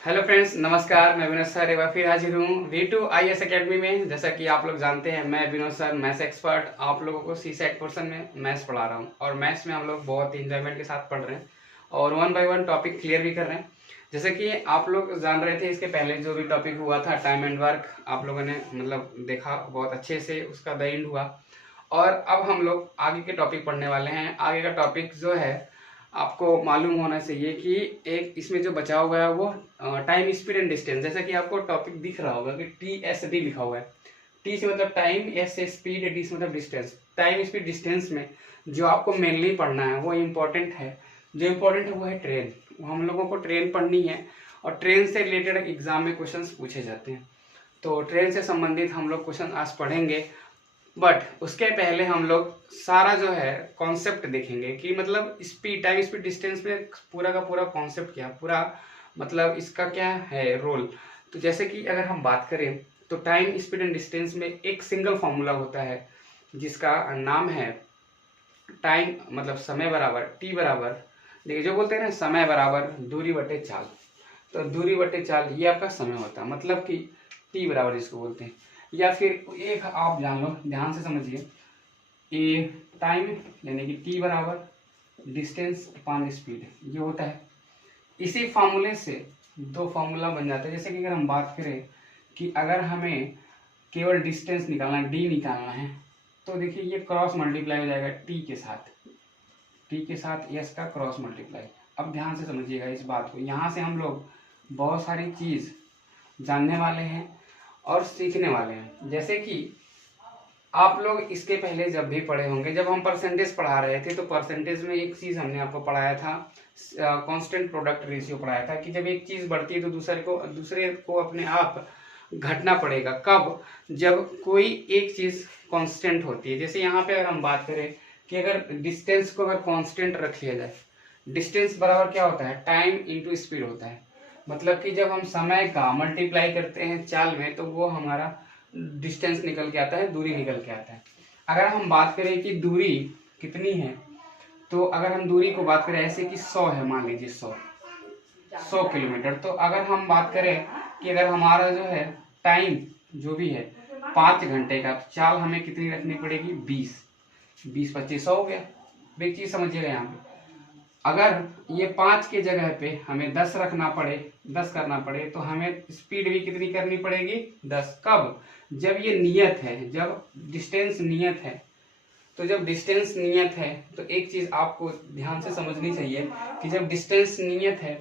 Hello friends, नमस्कार। मैं Vinod sir एक बार फिर हाजिर हूँ V2 IAS एकेडमी में। जैसा कि आप लोग जानते हैं, मैं विनोद सर मैथ्स एक्सपर्ट आप लोगों को CSET पोर्शन में मैथ्स पढ़ा रहा हूँ और मैथ्स में हम लोग बहुत इंजॉयमेंट के साथ पढ़ रहे हैं और 1 बाय 1 टॉपिक क्लियर भी कर रहे हैं। जैसे कि आप लोग जान रहे थे, इसके पहले जो भी टॉपिक हुआ था टाइम एंड वर्क, आप लोगों ने मतलब देखा बहुत अच्छे से, उसका द एंड हुआ। और अब हम लोग आगे के टॉपिक पढ़ने वाले हैं। आगे का टॉपिक जो है आपको मालूम होना चाहिए कि एक इसमें जो बचा हुआ है वो टाइम, स्पीड एंड डिस्टेंस। जैसा कि आपको टॉपिक दिख रहा होगा कि TSD लिखा हुआ है। टी से मतलब टाइम, एस से स्पीड, डी से मतलब डिस्टेंस। टाइम, स्पीड, डिस्टेंस में जो आपको मेनली पढ़ना है वो इम्पोर्टेंट है। जो इम्पोर्टेंट है वो है ट्रेन। हम लोगों को ट्रेन पढ़नी है और ट्रेन से रिलेटेड एग्जाम में क्वेश्चंस पूछे जाते हैं। तो ट्रेन से संबंधित हम लोग क्वेश्चन आज पढ़ेंगे। बट उसके पहले हम लोग सारा जो है कॉन्सेप्ट देखेंगे कि मतलब स्पीड, टाइम, स्पीड, डिस्टेंस में पूरा का पूरा कॉन्सेप्ट क्या, पूरा मतलब इसका क्या है रोल। तो जैसे कि अगर हम बात करें तो टाइम, स्पीड एंड डिस्टेंस में एक सिंगल फॉर्मूला होता है जिसका नाम है टाइम, मतलब समय बराबर टी बराबर, देखिए जो बोलते हैं ना, समय बराबर दूरी बटे चाल। तो दूरी बटे चाल ये आपका समय होता है, मतलब कि टी बराबर जिसको बोलते हैं। या फिर एक आप जान लो, ध्यान से समझिए, ये टाइम यानी कि टी बराबर डिस्टेंस अपान स्पीड ये होता है। इसी फार्मूले से दो फार्मूला बन जाता है। जैसे कि अगर हम बात करें कि अगर हमें केवल डिस्टेंस निकालना है, डी निकालना है, तो देखिए ये क्रॉस मल्टीप्लाई हो जाएगा टी के साथ, टी के साथ एस का क्रॉस मल्टीप्लाई। अब ध्यान से समझिएगा इस बात को, यहाँ से हम लोग बहुत सारी चीज़ जानने वाले हैं और सीखने वाले हैं। जैसे कि आप लोग इसके पहले जब भी पढ़े होंगे, जब हम परसेंटेज पढ़ा रहे थे तो परसेंटेज में एक चीज़ हमने आपको पढ़ाया था, कांस्टेंट प्रोडक्ट रेशियो पढ़ाया था कि जब एक चीज़ बढ़ती है तो दूसरे को अपने आप घटना पड़ेगा। कब? जब कोई एक चीज़ कांस्टेंट होती है। जैसे यहाँ पे अगर हम बात करें कि अगर डिस्टेंस को अगर कांस्टेंट रख लिया जाए, डिस्टेंस बराबर क्या होता है, टाइम इंटू स्पीड होता है। मतलब कि जब हम समय का मल्टीप्लाई करते हैं चाल में तो वो हमारा डिस्टेंस निकल के आता है, दूरी निकल के आता है। अगर हम बात करें कि दूरी कितनी है, तो अगर हम दूरी को बात करें ऐसे कि 100 है, मान लीजिए 100 किलोमीटर, तो अगर हम बात करें कि अगर हमारा जो है टाइम जो भी है 5 घंटे का, चाल हमें कितनी रखनी पड़ेगी, 20 25 100 हो गया। एक चीज समझिएगा, यहाँ पे अगर ये 5 के जगह पे हमें 10 रखना पड़े, 10 करना पड़े, तो हमें स्पीड भी कितनी करनी पड़ेगी, 10। कब? जब ये नियत है, जब डिस्टेंस नियत है। तो जब डिस्टेंस नियत है तो एक चीज आपको ध्यान से समझनी चाहिए कि जब डिस्टेंस नियत है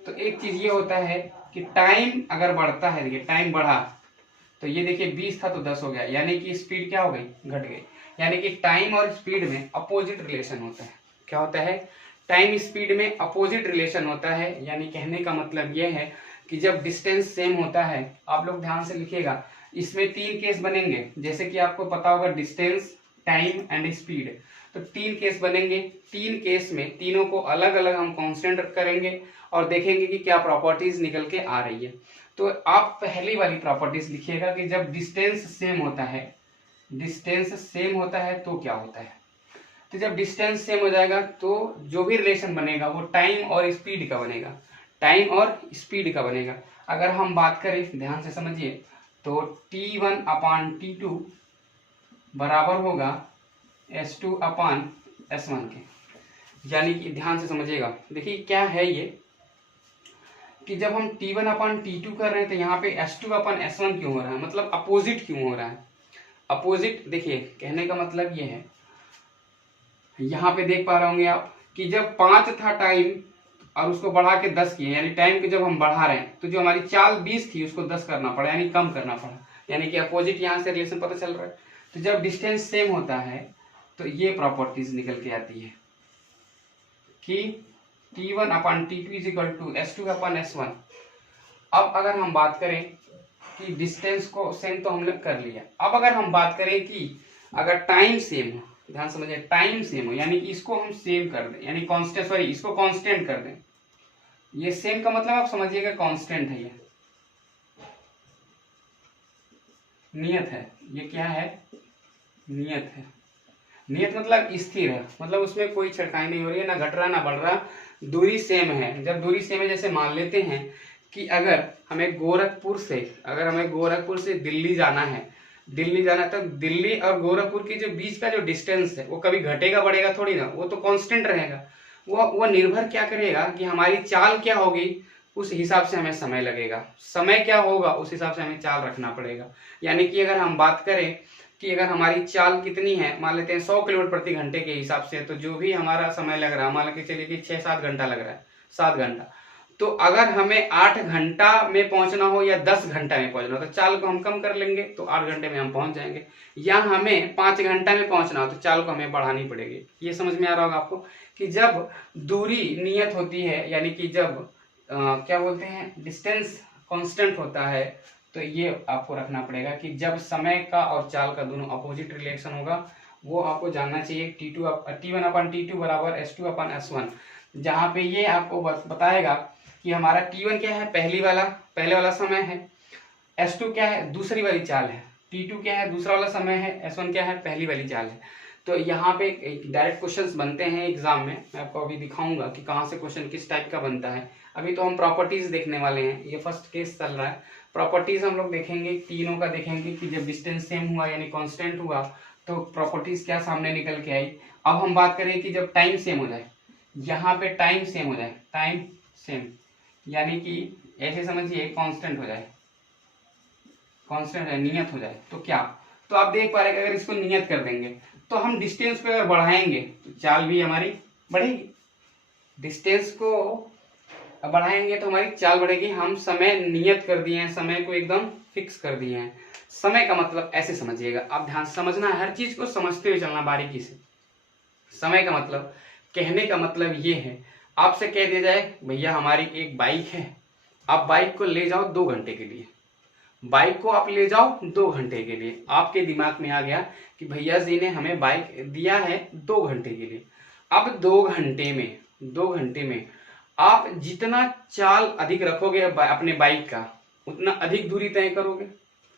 तो एक चीज ये होता है कि टाइम अगर बढ़ता है, देखिए टाइम बढ़ा तो ये देखिए 20 था तो 10 हो गया, यानी कि स्पीड क्या हो गई, घट गई। यानी कि टाइम और स्पीड में अपोजिट रिलेशन होता है। क्या होता है? टाइम स्पीड में अपोजिट रिलेशन होता है। यानी कहने का मतलब यह है कि जब डिस्टेंस सेम होता है, आप लोग ध्यान से लिखिएगा, इसमें 3 केस बनेंगे। जैसे कि आपको पता होगा डिस्टेंस, टाइम एंड स्पीड, तो 3 केस बनेंगे। 3 केस में तीनों को अलग अलग हम कांस्टेंट करेंगे और देखेंगे कि क्या प्रॉपर्टीज निकल के आ रही है। तो आप पहली वाली प्रॉपर्टीज लिखिएगा कि जब डिस्टेंस सेम होता है, डिस्टेंस सेम होता है तो क्या होता है। तो जब डिस्टेंस सेम हो जाएगा तो जो भी रिलेशन बनेगा वो टाइम और स्पीड का बनेगा, टाइम और स्पीड का बनेगा। अगर हम बात करें, ध्यान से समझिए, तो T1 अपान T2 बराबर होगा S2 अपान S1 के। यानी कि ध्यान से समझिएगा, देखिए क्या है ये कि जब हम T1 अपान T2 कर रहे हैं तो यहाँ पे S2 अपान S1 क्यों हो रहा है, मतलब अपोजिट क्यों हो रहा है। अपोजिट, देखिए कहने का मतलब ये है, यहाँ पे देख पा रहे होंगे आप कि जब 5 था टाइम और उसको बढ़ा के 10 किए, यानी टाइम को जब हम बढ़ा रहे हैं तो जो हमारी चाल 20 थी उसको 10 करना पड़ा, यानी कम करना पड़ा। यानी कि अपोजिट यहाँ से रिलेशन पता चल रहा है। तो जब डिस्टेंस सेम होता है तो ये प्रॉपर्टीज निकल के आती है कि T1 upon T2 is equal to S2 upon S1। अब अगर हम बात करें कि डिस्टेंस को सेम तो हमने कर लिया, अब अगर हम बात करें कि अगर टाइम सेम हो, ध्यान समझिए, टाइम सेम हो यानी कि इसको हम सेम कर दें, यानी कांस्टेंट, सॉरी इसको कांस्टेंट कर दें। ये सेम का मतलब आप समझिएगा कांस्टेंट है, ये नियत है। ये क्या है? नियत है। नियत मतलब स्थिर है, मतलब उसमें कोई छटकाई नहीं हो रही है, ना घट रहा ना बढ़ रहा, दूरी सेम है। जब दूरी सेम है, जैसे मान लेते हैं कि अगर हमें गोरखपुर से दिल्ली जाना है, तो दिल्ली और गोरखपुर के जो बीच का जो डिस्टेंस है वो कभी घटेगा बढ़ेगा थोड़ी ना, वो तो कांस्टेंट रहेगा। वो निर्भर क्या करेगा कि हमारी चाल क्या होगी, उस हिसाब से हमें समय लगेगा, समय क्या होगा उस हिसाब से हमें चाल रखना पड़ेगा। यानी कि अगर हम बात करें कि अगर हमारी चाल कितनी है, मान लेते हैं 100 किलोमीटर प्रति घंटे के हिसाब से, तो जो भी हमारा समय लग रहा है, मान के चलिए कि 6-7 घंटा लग रहा है, 7 घंटा, तो अगर हमें 8 घंटा में पहुंचना हो या 10 घंटा में पहुंचना हो तो चाल को हम कम कर लेंगे, तो 8 घंटे में हम पहुंच जाएंगे। या हमें 5 घंटा में पहुंचना हो तो चाल को हमें बढ़ानी पड़ेगी। ये समझ में आ रहा होगा आपको कि जब दूरी नियत होती है, यानी कि जब क्या बोलते हैं, डिस्टेंस कांस्टेंट होता है, तो ये आपको रखना पड़ेगा कि जब समय का और चाल का दोनों अपोजिट रिलेशन होगा, वो आपको जानना चाहिए। T1/T2 बराबर S2/S1, जहाँ पे ये आपको बताएगा कि हमारा T1 क्या है, पहले वाला समय है, S2 क्या है, दूसरी वाली चाल है, T2 क्या है, दूसरा वाला समय है, S1 क्या है, पहली वाली चाल है। तो यहाँ पे डायरेक्ट क्वेश्चंस बनते हैं एग्जाम में, मैं आपको अभी दिखाऊंगा कि कहाँ से क्वेश्चन किस टाइप का बनता है। अभी तो हम प्रॉपर्टीज देखने वाले हैं, ये फर्स्ट केस चल रहा है। प्रॉपर्टीज हम लोग देखेंगे, तीनों का देखेंगे कि जब डिस्टेंस सेम हुआ यानी कांस्टेंट हुआ तो प्रॉपर्टीज क्या सामने निकल के आई। अब हम बात करें कि जब टाइम सेम हो जाए, यहाँ पे टाइम सेम हो जाए, टाइम सेम यानी कि ऐसे समझिए कांस्टेंट हो जाए, नियत हो जाए, तो क्या, तो आप देख पा रहे अगर इसको नियत कर देंगे तो हम डिस्टेंस को अगर बढ़ाएंगे तो चाल भी हमारी बढ़ेगी, डिस्टेंस को बढ़ाएंगे तो हमारी चाल बढ़ेगी। हम समय नियत कर दिए हैं, समय को एकदम फिक्स कर दिए हैं। समय का मतलब ऐसे समझिएगा, आप ध्यान समझना है, हर चीज को समझते हुए चलना बारीकी से। समय का मतलब, कहने का मतलब ये है, आपसे कह दिया जाए भैया हमारी एक बाइक है, आप बाइक को ले जाओ 2 घंटे के लिए, बाइक को आप ले जाओ 2 घंटे के लिए। आपके दिमाग में आ गया कि भैया जी ने हमें बाइक दिया है 2 घंटे के लिए। अब 2 घंटे में आप जितना चाल अधिक रखोगे अपने बाइक का, उतना अधिक दूरी तय करोगे।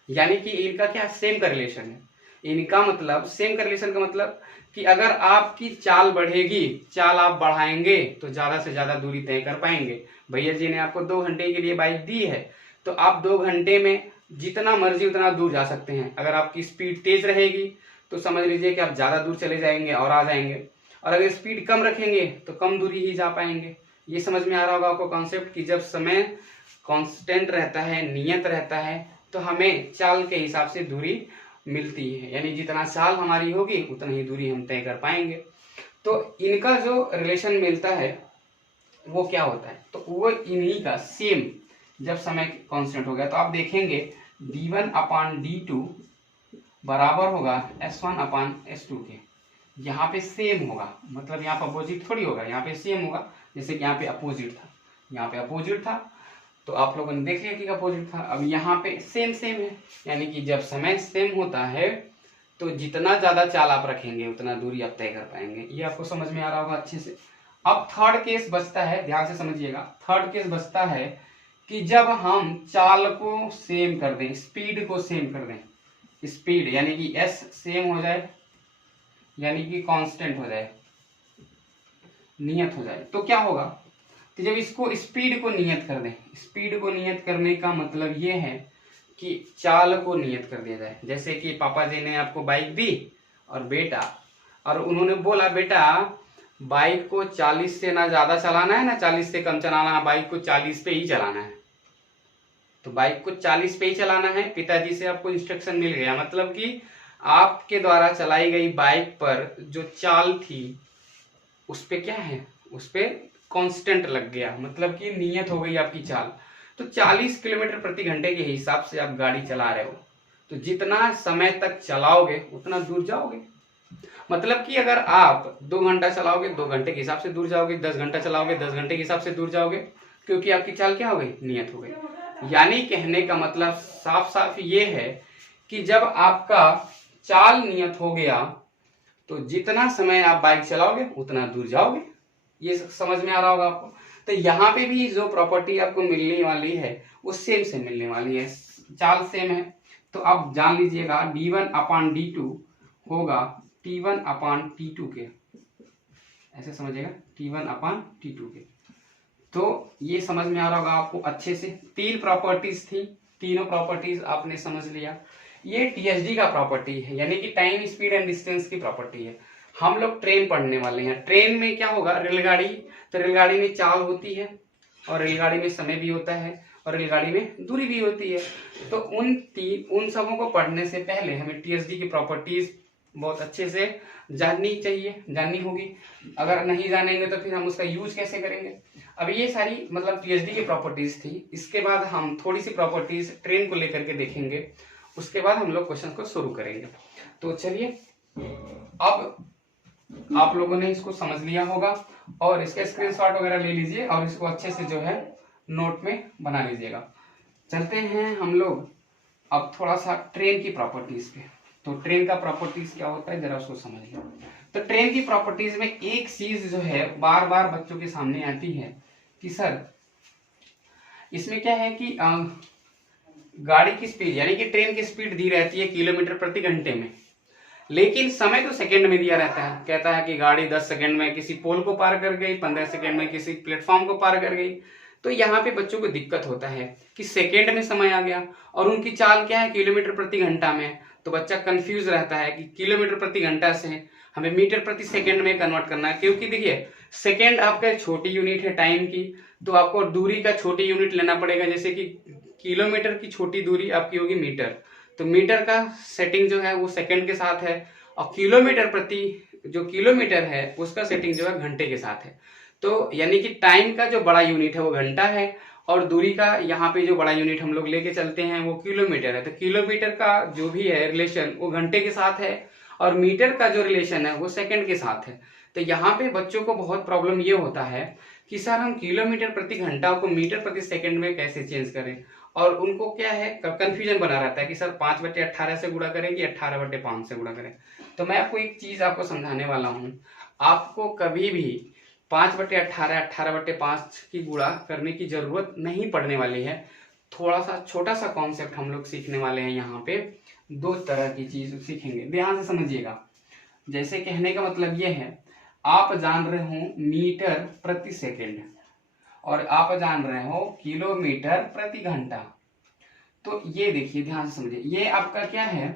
यानी कि इनका क्या सेम का रिलेशन है, इनका मतलब सेम का रिलेशन का मतलब कि अगर आपकी चाल बढ़ेगी, चाल आप बढ़ाएंगे तो ज्यादा से ज्यादा दूरी तय कर पाएंगे। भैया जी ने आपको 2 घंटे के लिए बाइक दी है, तो आप 2 घंटे में जितना मर्जी उतना दूर जा सकते हैं। अगर आपकी स्पीड तेज रहेगी तो समझ लीजिए कि आप ज्यादा दूर चले जाएंगे और आ जाएंगे, और अगर स्पीड कम रखेंगे तो कम दूरी ही जा पाएंगे। ये समझ में आ रहा होगा आपको कॉन्सेप्ट कि जब समय कांस्टेंट रहता है, नियत रहता है, तो हमें चाल के हिसाब से दूरी मिलती है, यानी जितना चाल हमारी होगी उतना ही दूरी हम तय कर पाएंगे। तो इनका जो रिलेशन मिलता है वो क्या होता है, तो वो इन्हीं का सेम, जब समय कांस्टेंट हो गया तो आप देखेंगे d1/d2 बराबर होगा S1/S2 के। यहाँ पे सेम होगा, मतलब यहाँ पे अपोजिट थोड़ी होगा, यहाँ पे सेम होगा। जैसे कि यहाँ पे अपोजिट था, यहाँ पे अपोजिट था, तो आप लोगों ने देख लिया कि अपोजिट था। अब यहाँ पे सेम है, यानी कि जब समय सेम होता है तो जितना ज्यादा चाल आप रखेंगे उतना दूरी आप तय कर पाएंगे। ये आपको समझ में आ रहा होगा अच्छे से। अब थर्ड केस बचता है, ध्यान से समझिएगा, थर्ड केस बचता है कि जब हम चाल को सेम कर दें, स्पीड को सेम कर दें, स्पीड यानी कि s सेम हो जाए, यानी कि कांस्टेंट हो जाए, नियत हो जाए, तो क्या होगा, तो जब इसको स्पीड को नियत कर दें, स्पीड को नियत करने का मतलब ये है कि चाल को नियत कर दिया जाए। जैसे कि पापा जी ने आपको बाइक दी और उन्होंने बोला बेटा बाइक को 40 से ना ज्यादा चलाना है ना 40 से कम चलाना है, बाइक को 40 पे ही चलाना है। तो बाइक को 40 पे ही चलाना है, पिताजी से आपको इंस्ट्रक्शन मिल गया, मतलब कि आपके द्वारा चलाई गई बाइक पर जो चाल थी उस पे क्या है, उस पे कांस्टेंट लग गया, मतलब कि नियत हो गई आपकी चाल। तो 40 किलोमीटर प्रति घंटे के हिसाब से आप गाड़ी चला रहे हो, तो जितना समय तक चलाओगे उतना दूर जाओगे। मतलब कि अगर आप 2 घंटा चलाओगे 2 घंटे के हिसाब से दूर जाओगे, 10 घंटा चलाओगे 10 घंटे के हिसाब से दूर जाओगे, क्योंकि आपकी चाल क्या हो गई, नियत हो गई। यानी कहने का मतलब साफ साफ ये है कि जब आपका चाल नियत हो गया तो जितना समय आप बाइक चलाओगे उतना दूर जाओगे। ये समझ में आ रहा होगा आपको। तो यहाँ पे भी जो प्रॉपर्टी आपको मिलने वाली है वो सेम से मिलने वाली है, चाल सेम है। तो आप जान लीजिएगा d1/d2 होगा T1/T2 के, ऐसे समझिएगा T1/T2 के। तो ये समझ में आ रहा होगा आपको अच्छे से। 3 प्रॉपर्टीज थी, तीनों प्रॉपर्टीज आपने समझ लिया। ये टीएसडी का प्रॉपर्टी है, यानी कि टाइम स्पीड एंड डिस्टेंस की प्रॉपर्टी है। हम लोग ट्रेन पढ़ने वाले हैं। ट्रेन में क्या होगा, रेलगाड़ी, तो रेलगाड़ी में चाल होती है और रेलगाड़ी में समय भी होता है और रेलगाड़ी में दूरी भी होती है। तो उन सबों को पढ़ने से पहले हमें टीएसडी की प्रॉपर्टीज बहुत अच्छे से जाननी होगी। अगर नहीं जानेंगे तो फिर हम उसका यूज कैसे करेंगे। अब ये सारी मतलब टीएसडी की प्रॉपर्टीज थी। इसके बाद हम थोड़ी सी प्रॉपर्टीज ट्रेन को लेकर के देखेंगे, उसके बाद हम लोग क्वेश्चन को शुरू करेंगे। तो चलिए, अब आप लोगों ने इसको समझ लिया होगा और इसका स्क्रीनशॉट वगैरह ले लीजिए और इसको अच्छे से जो है नोट में बना लीजिएगा। चलते हैं हम लोग अब थोड़ा सा ट्रेन की प्रॉपर्टीज पे। तो ट्रेन का प्रॉपर्टीज क्या होता है जरा उसको समझिए। तो ट्रेन की प्रॉपर्टीज में एक चीज जो है बार बार बच्चों के सामने आती है कि सर इसमें क्या है कि गाड़ी की स्पीड यानी कि ट्रेन की स्पीड दी रहती है किलोमीटर प्रति घंटे में, लेकिन समय तो सेकंड में दिया रहता है। कहता है कि गाड़ी 10 सेकंड में किसी पोल को पार कर गई, 15 सेकंड में किसी प्लेटफॉर्म को पार कर गई। तो यहाँ पे बच्चों को दिक्कत होता है कि सेकंड में समय आ गया और उनकी चाल क्या है किलोमीटर प्रति घंटा में। तो बच्चा कंफ्यूज रहता है कि किलोमीटर प्रति घंटा से हमें मीटर प्रति सेकंड में कन्वर्ट करना है, क्योंकि देखिए सेकंड आपका छोटी यूनिट है टाइम की, तो आपको दूरी का छोटी यूनिट लेना पड़ेगा। जैसे कि किलोमीटर की छोटी दूरी आपकी होगी मीटर, तो मीटर का सेटिंग जो है वो सेकंड के साथ है और किलोमीटर प्रति जो किलोमीटर है उसका सेटिंग जो है घंटे के साथ है। तो यानी कि टाइम का जो बड़ा यूनिट है वो घंटा है और दूरी का यहाँ पे जो बड़ा यूनिट हम लोग लेके चलते हैं वो किलोमीटर है। तो किलोमीटर का जो भी है रिलेशन वो घंटे के साथ है और मीटर का जो रिलेशन है वो सेकंड के साथ है। तो यहाँ पे बच्चों को बहुत प्रॉब्लम ये होता है कि सर हम किलोमीटर प्रति घंटा को मीटर प्रति सेकंड में कैसे चेंज करें, और उनको क्या है कंफ्यूजन बना रहता है कि सर 5/18 से गुणा करें कि 18/5 से गुणा करें। तो मैं आपको एक चीज आपको समझाने वाला हूँ, आपको कभी भी 5/18 18/5 की गुणा करने की जरूरत नहीं पड़ने वाली है। थोड़ा सा छोटा सा कॉन्सेप्ट हम लोग सीखने वाले हैं। यहाँ पे 2 तरह की चीज सीखेंगे, ध्यान से समझिएगा। जैसे कहने का मतलब ये है, आप जान रहे हो मीटर प्रति सेकेंड और आप जान रहे हो किलोमीटर प्रति घंटा। तो ये देखिए ध्यान से समझिए, ये आपका क्या है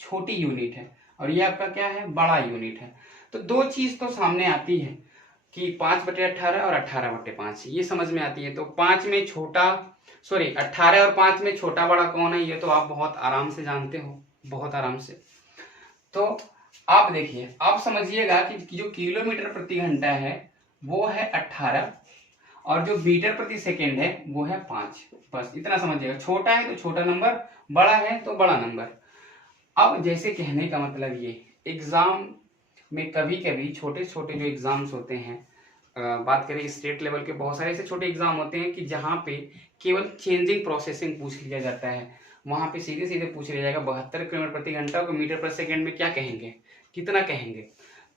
छोटी यूनिट है और ये आपका क्या है बड़ा यूनिट है। तो 2 चीज तो सामने आती है कि 5/18 और 18/5 ये समझ में आती है। तो 5 में छोटा 18 और 5 में छोटा बड़ा कौन है ये तो आप बहुत आराम से जानते हो, बहुत आराम से। तो आप देखिए, आप समझिएगा कि जो किलोमीटर प्रति घंटा है वो है 18 और जो मीटर प्रति सेकेंड है वो है 5। बस इतना समझिएगा। छोटा है तो छोटा नंबर, बड़ा है तो बड़ा नंबर। अब जैसे कहने का मतलब ये, एग्जाम में कभी कभी छोटे छोटे जो एग्जाम्स होते हैं, बात करें स्टेट लेवल के बहुत सारे ऐसे छोटे एग्जाम होते हैं कि जहाँ पे केवल चेंजिंग प्रोसेसिंग पूछ लिया जाता है। वहां पे सीधे सीधे पूछ लिया जाएगा 72 किलोमीटर प्रति घंटा को मीटर प्रति सेकेंड में क्या कहेंगे, कितना कहेंगे।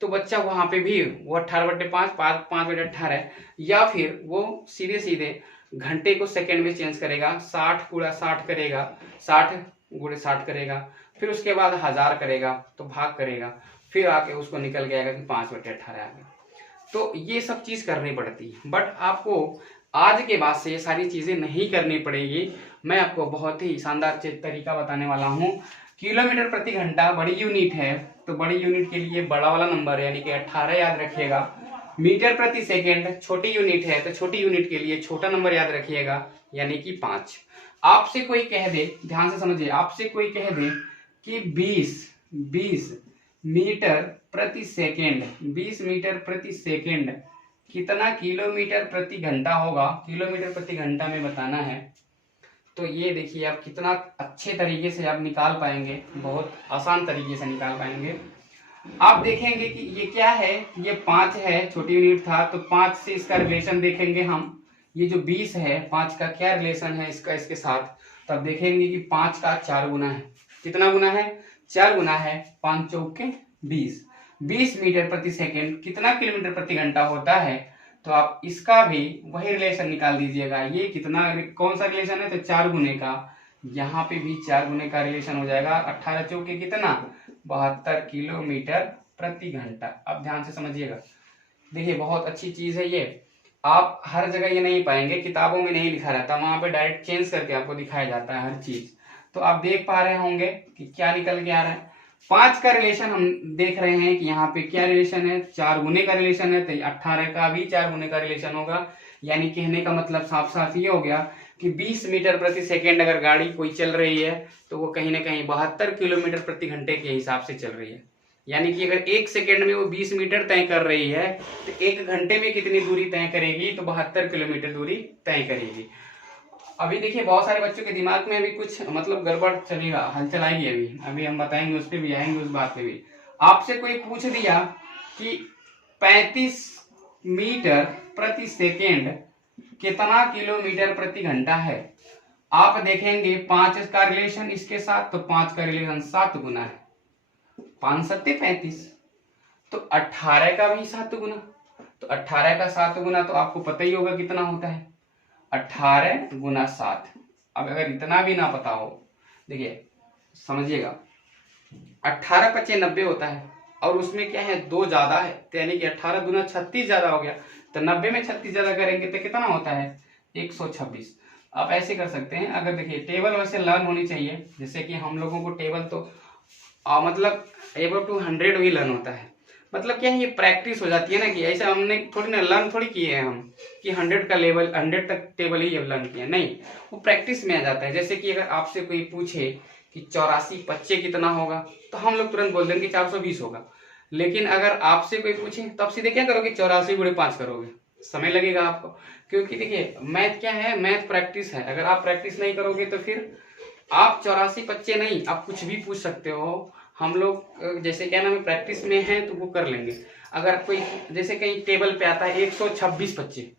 तो बच्चा वहां पे भी वो 18/5 5/18 या फिर वो सीधे सीधे घंटे को सेकंड में चेंज करेगा, 60 × 60 करेगा, 60 × 60 करेगा, फिर उसके बाद 1000 करेगा तो भाग करेगा, फिर आके उसको निकल गएगा कि 5/18 आ गया। तो ये सब चीज करनी पड़ती है, बट आपको आज के बाद से ये सारी चीजें नहीं करनी पड़ेगी। मैं आपको बहुत ही शानदार तरीका बताने वाला हूँ। किलोमीटर प्रति घंटा बड़ी यूनिट है तो बड़ी यूनिट के लिए बड़ा वाला नंबर यानी कि 18 याद रखिएगा। मीटर प्रति सेकेंड छोटी यूनिट है तो छोटी यूनिट के लिए छोटा नंबर याद रखिएगा यानी कि 5। आपसे कोई कह दे, ध्यान से समझिए, आपसे कोई कह दे कि 20 मीटर प्रति सेकेंड, 20 मीटर प्रति सेकेंड कितना किलोमीटर प्रति घंटा होगा, किलोमीटर प्रति घंटा में बताना है। तो ये देखिए आप कितना अच्छे तरीके से आप निकाल पाएंगे, बहुत आसान तरीके से निकाल पाएंगे। आप देखेंगे कि ये क्या है, ये 5 है, छोटी यूनिट था तो 5 से इसका रिलेशन देखेंगे हम। ये जो 20 है 5 का क्या रिलेशन है इसका इसके साथ, तो आप देखेंगे कि 5 का 4 गुना है। कितना गुना है, 4 गुना है। 5 चौके 20, 20 मीटर प्रति सेकेंड कितना किलोमीटर प्रति घंटा होता है। तो आप इसका भी वही रिलेशन निकाल दीजिएगा। ये कितना कौन सा रिलेशन है, तो 4 गुने का, यहाँ पे भी 4 गुने का रिलेशन हो जाएगा। 18 चौके कितना, 72 किलोमीटर प्रति घंटा। अब ध्यान से समझिएगा, देखिए बहुत अच्छी चीज है ये। आप हर जगह ये नहीं पाएंगे, किताबों में नहीं लिखा रहता, वहां पे डायरेक्ट चेंज करके आपको दिखाया जाता है हर चीज। तो आप देख पा रहे होंगे कि क्या निकल के आ रहा है। 5 का रिलेशन हम देख रहे हैं कि यहाँ पे क्या रिलेशन है, 4 गुने का रिलेशन है, तो 18 का भी 4 गुने का रिलेशन होगा। यानी कहने का मतलब साफ साफ ये हो गया कि 20 मीटर प्रति सेकेंड अगर गाड़ी कोई चल रही है तो वो कहीं ना कहीं 72 किलोमीटर प्रति घंटे के हिसाब से चल रही है। यानी कि अगर 1 सेकेंड में वो 20 मीटर तय कर रही है तो 1 घंटे में कितनी दूरी तय करेगी, तो 72 किलोमीटर दूरी तय करेगी। अभी देखिए बहुत सारे बच्चों के दिमाग में अभी कुछ मतलब गड़बड़ चलेगा, हलचल आएगी। अभी हम बताएंगे, उस पर भी आएंगे, उस बात पे भी। आपसे कोई पूछ दिया कि 35 मीटर प्रति सेकेंड कितना किलोमीटर प्रति घंटा है, आप देखेंगे 5 का रिलेशन इसके साथ, तो 5 का रिलेशन 7 गुना है, 5 सत्ते 35, तो 18 का भी 7 गुना, तो 18 का 7 गुना तो आपको पता ही होगा कितना होता है, 18 गुना 7। अब अगर इतना भी ना पता हो, देखिए समझिएगा, 18 पचे 90 होता है, और उसमें क्या है 2 ज्यादा है, तो यानी कि 18 गुना 36 ज्यादा हो गया, तो 90 में 36 ज्यादा करेंगे तो कितना होता है 126। आप ऐसे कर सकते हैं, अगर देखिए टेबल वैसे लर्न होनी चाहिए, जैसे कि हम लोगों को टेबल तो मतलब एबव टू 100 भी लर्न होता है। मतलब क्या है, ये प्रैक्टिस हो जाती है ना, कि ऐसा हमने थोड़ी ना लर्न थोड़ी किए हैं हम कि 100 का लेवल 100 तक टेबल ही लर्न किया, नहीं, वो प्रैक्टिस में आ जाता है। जैसे कि अगर आपसे कोई पूछे कि 84 पच्चे कितना होगा, तो हम लोग तुरंत बोल देंगे 420 होगा। लेकिन अगर आपसे कोई पूछे तो आप सीधे क्या करोगे, 84 गुणे 5 करोगे, समय लगेगा आपको। क्योंकि देखिए मैथ क्या है, मैथ प्रैक्टिस है। अगर आप प्रैक्टिस नहीं करोगे तो फिर आप 84 पच्चे नहीं, आप कुछ भी पूछ सकते हो। हम लोग जैसे क्या नाम है प्रैक्टिस में है तो वो कर लेंगे। अगर कोई जैसे कहीं टेबल पे आता है 126 बच्चे,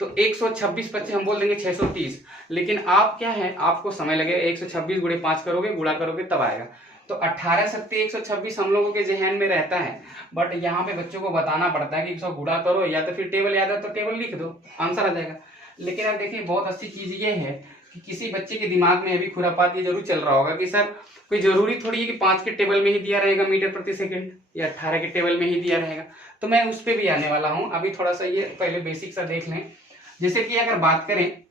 तो 126 बच्चे हम बोल देंगे 630, लेकिन आप क्या है, आपको समय लगेगा, 126 गुणे 5 करोगे, गुणा करोगे तब आएगा। तो 18 सत्ते 126 हम लोगों के जहन में रहता है, बट यहाँ पे बच्चों को बताना पड़ता है कि 100 गुणा करो, या तो फिर टेबल याद है तो टेबल लिख दो, आंसर आ जाएगा। लेकिन अब देखिए बहुत अच्छी चीज ये है कि किसी बच्चे के दिमाग में अभी खुरापात ये जरूर चल रहा होगा कि सर कोई जरूरी थोड़ी है कि 5 के टेबल में ही दिया रहेगा मीटर प्रति सेकंड, या 18 के टेबल में ही दिया रहेगा। तो मैं उस पर भी आने वाला हूँ, अभी थोड़ा सा ये पहले बेसिक सा देख लें। जैसे कि अगर बात करें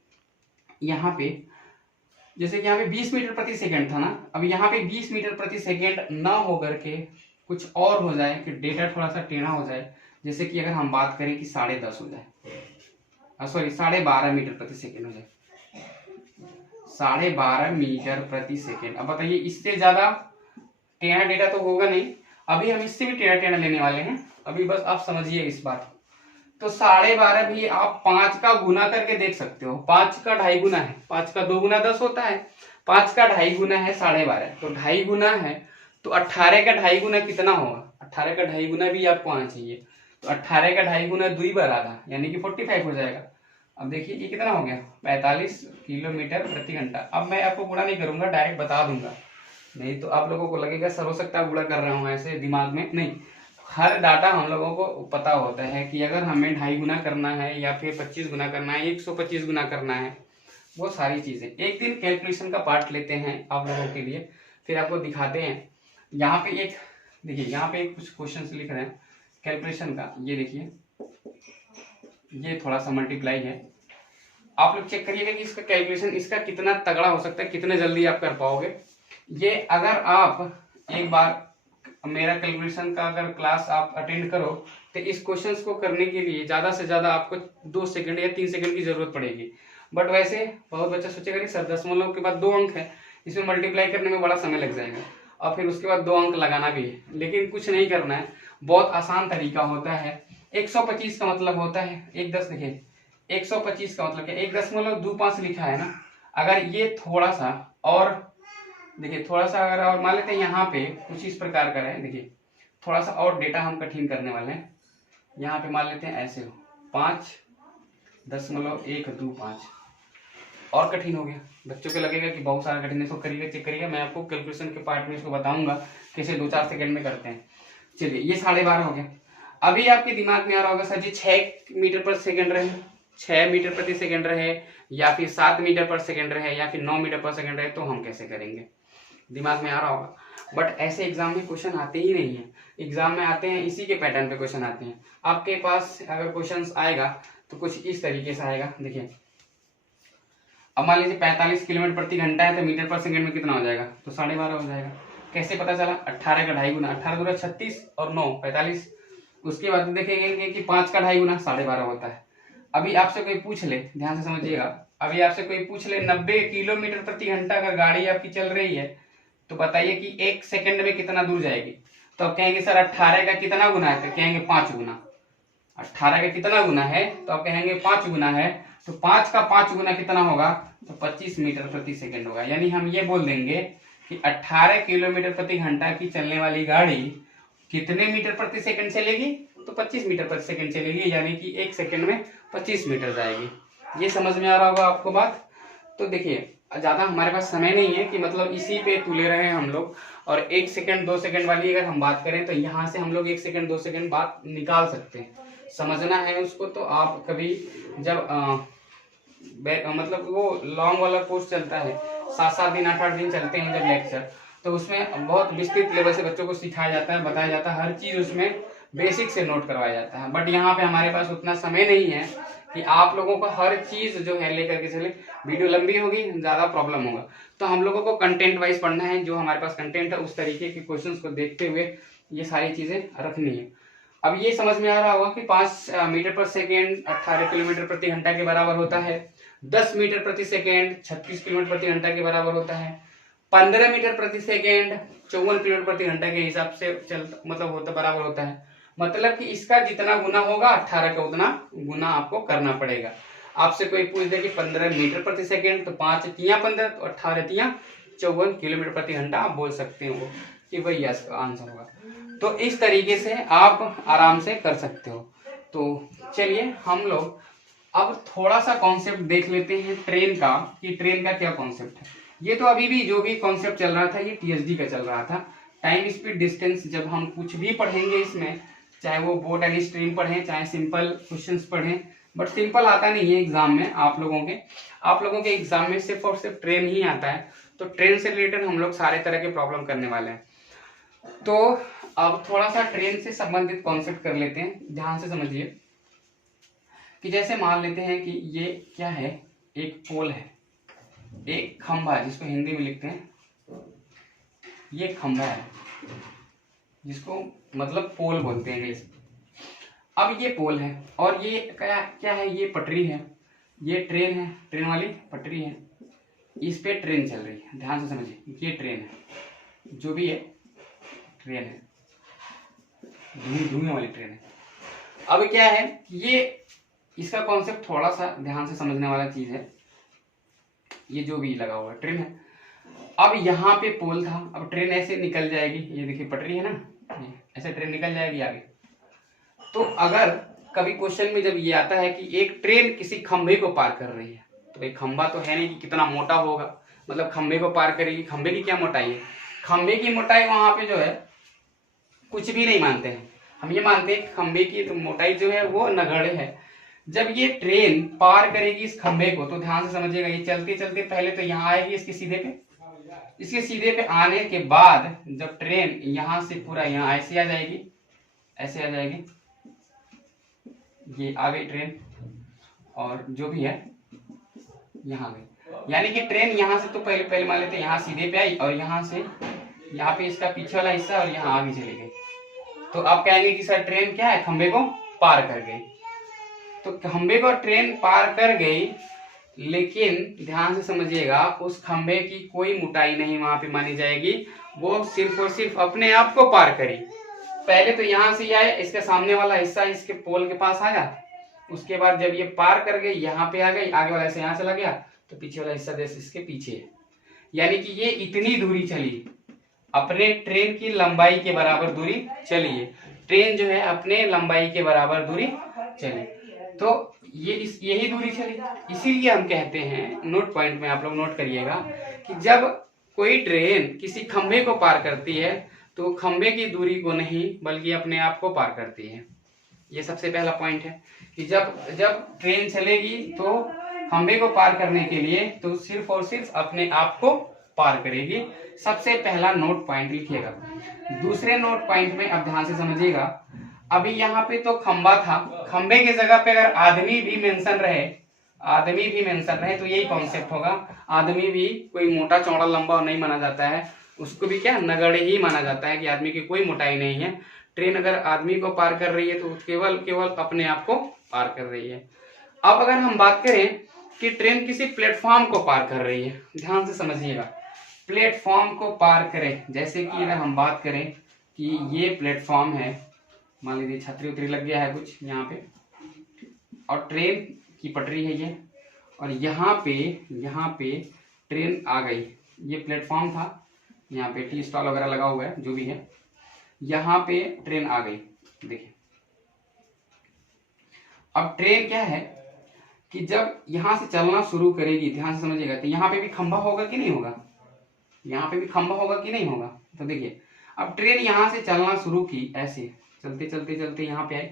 यहाँ पे, जैसे कि यहाँ पे 20 मीटर प्रति सेकंड था ना, अब यहाँ पे 20 मीटर प्रति सेकंड ना होकर के कुछ और हो जाए, कि डेटा थोड़ा सा टेढ़ा हो जाए। जैसे कि अगर हम बात करें कि 10.5 हो जाए, सॉरी 12.5 मीटर प्रति सेकंड हो जाए, 12.5 मीटर प्रति सेकेंड। अब बताइए इससे ज्यादा टेढ़ा डेटा तो होगा नहीं, अभी हम इससे भी टेढ़ा टेढ़ा लेने वाले हैं, अभी बस आप समझिए इस बात। तो 12.5 भी आप 5 का गुना करके देख सकते हो, 5 का 2.5 गुना है, 5 का 2 गुना 10 होता है, 5 का 2.5 गुना है 12.5, तो 2.5 गुना है, तो 18 का 2.5 गुना कितना होगा, 18 का 2.5 गुना भी आपको आना चाहिए, तो 18 का 2.5 गुना 2 बार आधा, यानी कि 45 हो जाएगा। अब देखिए ये कितना हो गया, 45 किलोमीटर प्रति घंटा। अब मैं आपको गुणा नहीं करूंगा, डायरेक्ट बता दूंगा, नहीं तो आप लोगों को लगेगा सर हो सकता है गुणा कर रहा हूँ ऐसे दिमाग में, नहीं, हर डाटा हम लोगों को पता होता है कि अगर हमें 2.5 गुना करना है, या फिर 25 गुना करना है, 125 गुना करना है, वो सारी चीजें। एक दिन कैलकुलेशन का पार्ट लेते हैं आप लोगों के लिए, फिर आपको दिखाते हैं। यहाँ पे एक देखिए, यहाँ पे कुछ क्वेश्चन लिख रहे हैं कैलकुलेशन का, ये देखिए, ये थोड़ा सा मल्टीप्लाई है, आप लोग चेक करिएगा कि इसका कैलकुलेशन इसका कितना तगड़ा हो सकता है, कितने जल्दी आप कर पाओगे। ये अगर आप एक बार मेरा कैलकुलेशन का अगर क्लास आप अटेंड करो, तो इस क्वेश्चंस को करने के लिए ज्यादा से ज्यादा आपको 2 सेकंड या 3 सेकंड की जरूरत पड़ेगी। बट वैसे बहुत बच्चा सोचेगा कि सर दशमलव के बाद 2 अंक है, इसमें मल्टीप्लाई करने में बड़ा समय लग जाएगा, और फिर उसके बाद 2 अंक लगाना भी है। लेकिन कुछ नहीं करना है, बहुत आसान तरीका होता है। 125 का मतलब होता है 1/10, देखिए 125 का मतलब क्या, 1.25 लिखा है ना, अगर ये थोड़ा सा और देखिए, थोड़ा सा अगर और मान लेते हैं यहाँ पे कुछ इस प्रकार का है, देखिए थोड़ा सा और डेटा हम कठिन करने वाले हैं। यहाँ पे मान लेते हैं ऐसे हो 5.125, और कठिन हो गया, बच्चों को लगेगा कि बहुत सारा कठिन है, इसको करिएगा, चेक करिएगा, मैं आपको कैलकुलेशन के पार्ट में इसको बताऊंगा कैसे 2-4 सेकंड में करते हैं। चलिए ये 12.5 हो गया। अभी आपके दिमाग में आ रहा होगा सर जी 6 मीटर पर सेकंड रहे, 6 मीटर प्रति सेकंड रहे, या फिर 7 मीटर पर सेकंड रहे, या फिर 9 मीटर पर सेकंड रहे, तो हम कैसे करेंगे, दिमाग में आ रहा होगा। बट ऐसे एग्जाम में क्वेश्चन आते ही नहीं है, एग्जाम में आते हैं इसी के पैटर्न पे क्वेश्चन आते हैं। आपके पास अगर क्वेश्चंस आएगा तो कुछ इस तरीके से आएगा। देखिए अब मान लीजिए 45 किलोमीटर प्रति घंटा है तो मीटर पर सेकंड में कितना हो जाएगा, तो 12.5 हो जाएगा। कैसे पता चला, 18 का 2.5 गुना, 18 गुना 36 और 9 45। उसके बाद देखेंगे कि 5 का 2.5 गुना 12.5 होता है। अभी आपसे कोई पूछ ले, ध्यान से समझिएगा, अभी आपसे कोई पूछ ले 90 किलोमीटर प्रति घंटा अगर गाड़ी आपकी चल रही है तो बताइए कि 1 सेकंड में कितना दूर जाएगी। तो आप कहेंगे सर 18 का कितना गुना है, तो कहेंगे 5 गुना। 18 का कितना गुना है, तो आप कहेंगे 5 गुना है, तो 5 का 5 गुना कितना होगा, तो 25 मीटर प्रति सेकंड होगा। यानी हम ये बोल देंगे कि 18 किलोमीटर प्रति घंटा की चलने वाली गाड़ी कितने मीटर प्रति सेकंड चलेगी, तो 25 मीटर प्रति सेकंड चलेगी, यानी कि 1 सेकंड में 25 मीटर जाएगी। ये समझ में आ रहा होगा आपको बात। तो देखिए ज्यादा हमारे पास समय नहीं है कि मतलब इसी पे तुले रहे हम लोग, और 1 सेकंड 2 सेकंड वाली अगर हम बात करें तो यहाँ से हम लोग 1 सेकंड 2 सेकंड बात निकाल सकते हैं। समझना है उसको तो आप कभी जब मतलब वो लॉन्ग वाला कोर्स चलता है, 7-7 दिन 8-8 दिन चलते हैं जब लेक्चर, तो उसमें बहुत विस्तृत लेवल से बच्चों को सिखाया जाता है, बताया जाता है, हर चीज उसमें बेसिक से नोट करवाया जाता है। बट यहाँ पे हमारे पास उतना समय नहीं है कि आप लोगों को हर चीज जो है लेकर के चले, वीडियो लंबी होगी, ज्यादा प्रॉब्लम होगा। तो हम लोगों को कंटेंट वाइज पढ़ना है, जो हमारे पास कंटेंट है उस तरीके के क्वेश्चंस को देखते हुए ये सारी चीजें रखनी है। अब ये समझ में आ रहा होगा कि 5 मीटर पर सेकेंड 18 किलोमीटर प्रति घंटा के बराबर होता है, 10 मीटर प्रति सेकेंड 36 किलोमीटर प्रति घंटा के बराबर होता है, 15 मीटर प्रति सेकेंड 54 किलोमीटर प्रति घंटा के हिसाब से बराबर होता है। मतलब कि इसका जितना गुना होगा 18 का उतना गुना आपको करना पड़ेगा। आपसे कोई पूछ दे कि 15 मीटर प्रति सेकेंड, तो 5 तिया 15, तो 18 तिया 54 किलोमीटर प्रति घंटा आप बोल सकते हो कि वही आंसर होगा। तो इस तरीके से आप आराम से कर सकते हो। तो चलिए हम लोग अब थोड़ा सा कॉन्सेप्ट देख लेते हैं ट्रेन का, कि ट्रेन का क्या कॉन्सेप्ट है। ये तो अभी भी जो भी कॉन्सेप्ट चल रहा था ये टीएसडी का चल रहा था, टाइम स्पीड डिस्टेंस। जब हम कुछ भी पढ़ेंगे इसमें, चाहे वो बोट एंड स्ट्रीम पढ़ें, चाहे सिंपल क्वेश्चंस पढ़ें, बट सिंपल आता नहीं है एग्जाम में आप लोगों के एग्जाम में सिर्फ और सिर्फ ट्रेन ही आता है। तो ट्रेन से रिलेटेड हम लोग सारे तरह के प्रॉब्लम करने वाले हैं। तो अब थोड़ा सा ट्रेन से संबंधित कॉन्सेप्ट कर लेते हैं, ध्यान से समझिए। कि जैसे मान लेते हैं कि ये क्या है, एक पोल है, एक खंभा है जिसको हिंदी में लिखते हैं, ये खंभा है जिसको मतलब पोल बोलते हैं इंग्लिश। अब ये पोल है और ये क्या है, ये पटरी है, ये ट्रेन है, ट्रेन वाली पटरी है, इस पे ट्रेन चल रही है। ध्यान से समझिए, ये ट्रेन है, जो भी है ट्रेन है, धुएं वाली ट्रेन है। अब क्या है, ये इसका कॉन्सेप्ट थोड़ा सा ध्यान से समझने वाला चीज है। ये जो भी लगा हुआ है ट्रेन है, अब यहाँ पे पोल था, अब ट्रेन ऐसे निकल जाएगी, ये देखिए पटरी है ना, ऐसे ट्रेन निकल जाएगी आगे। तो अगर कभी क्वेश्चन में जब ये आता है कि एक ट्रेन किसी खंभे को पार कर रही है, तो भाई खंभा तो है नहीं कि कितना मोटा होगा, मतलब खंभे को पार करेगी, खंभे की क्या मोटाई है, खंभे की मोटाई वहां पे जो है कुछ भी नहीं मानते हैं, हम ये मानते हैं खंभे की तो मोटाई जो है वो नगण्य है। जब ये ट्रेन पार करेगी इस खंभे को, तो ध्यान से समझिएगा, ये चलते चलते पहले तो यहाँ आएगी इसके सीधे पे आने के बाद जब ट्रेन यहाँ से पूरा यहाँ ऐसे आ जाएगी, ऐसे आ जाएगी, ये आ गई ट्रेन, और जो भी है यहाँ आ गई। यानी कि ट्रेन यहाँ से तो पहले मान लेते हैं यहाँ सीधे पे आई, और यहाँ से यहाँ पे इसका पीछे वाला हिस्सा और यहाँ आगे चली गई। तो आप कहेंगे कि सर ट्रेन क्या है, खंभे को पार कर गई। तो खंभे को ट्रेन पार कर गई, लेकिन ध्यान से समझिएगा उस खंभे की कोई मोटाई नहीं वहां पे मानी जाएगी, वो सिर्फ और सिर्फ अपने आप को पार करी। पहले तो यहाँ से आए, इसके सामने वाला हिस्सा इसके पोल के पास आया, उसके बाद जब ये पार कर गई यहाँ पे आ गई, आगे वाला हिस्सा यहाँ चला गया, तो पीछे वाला हिस्सा जैसे इसके पीछे है। यानी कि ये इतनी दूरी चली, अपने ट्रेन की लंबाई के बराबर दूरी चली है, ट्रेन जो है अपने लंबाई के बराबर दूरी चली, तो ये यही दूरी चली। इसीलिए हम कहते हैं, नोट पॉइंट में आप लोग नोट करिएगा, कि जब कोई ट्रेन किसी खंभे को पार करती है तो खंभे की दूरी को नहीं बल्कि अपने आप को पार करती है। ये सबसे पहला पॉइंट है कि जब ट्रेन चलेगी तो खंभे को पार करने के लिए तो सिर्फ और सिर्फ अपने आप को पार करेगी। सबसे पहला नोट पॉइंट लिखिएगा। दूसरे नोट पॉइंट में अब ध्यान से समझिएगा, अभी यहाँ पे तो खंबा था, खंबे की जगह पे अगर आदमी भी मेंशन रहे, आदमी भी मेंशन रहे तो यही कॉन्सेप्ट होगा। आदमी भी कोई मोटा चौड़ा लंबा नहीं माना जाता है, उसको भी क्या नगण्य ही माना जाता है कि आदमी की कोई मोटाई नहीं है। ट्रेन अगर आदमी को पार कर रही है तो केवल केवल अपने आप को पार कर रही है। अब अगर हम बात करें कि ट्रेन किसी प्लेटफॉर्म को पार कर रही है, ध्यान से समझिएगा, प्लेटफॉर्म को पार करें, जैसे कि अगर हम बात करें कि ये प्लेटफॉर्म है, मान लीजिए छतरी उतरी लग गया है कुछ यहाँ पे, और ट्रेन की पटरी है ये, और यहाँ पे ट्रेन आ गई। ये प्लेटफॉर्म था, यहाँ पे टी स्टॉल वगैरह लगा हुआ है, जो भी है, यहाँ पे ट्रेन आ गई। देखिए अब ट्रेन क्या है कि जब यहाँ से चलना शुरू करेगी, ध्यान से समझिएगा, तो यहाँ पे भी खंभा होगा कि नहीं होगा, यहाँ पे भी खंभा होगा कि नहीं होगा। तो देखिए अब ट्रेन यहाँ से चलना शुरू की, ऐसे चलते चलते चलते यहाँ पे आई,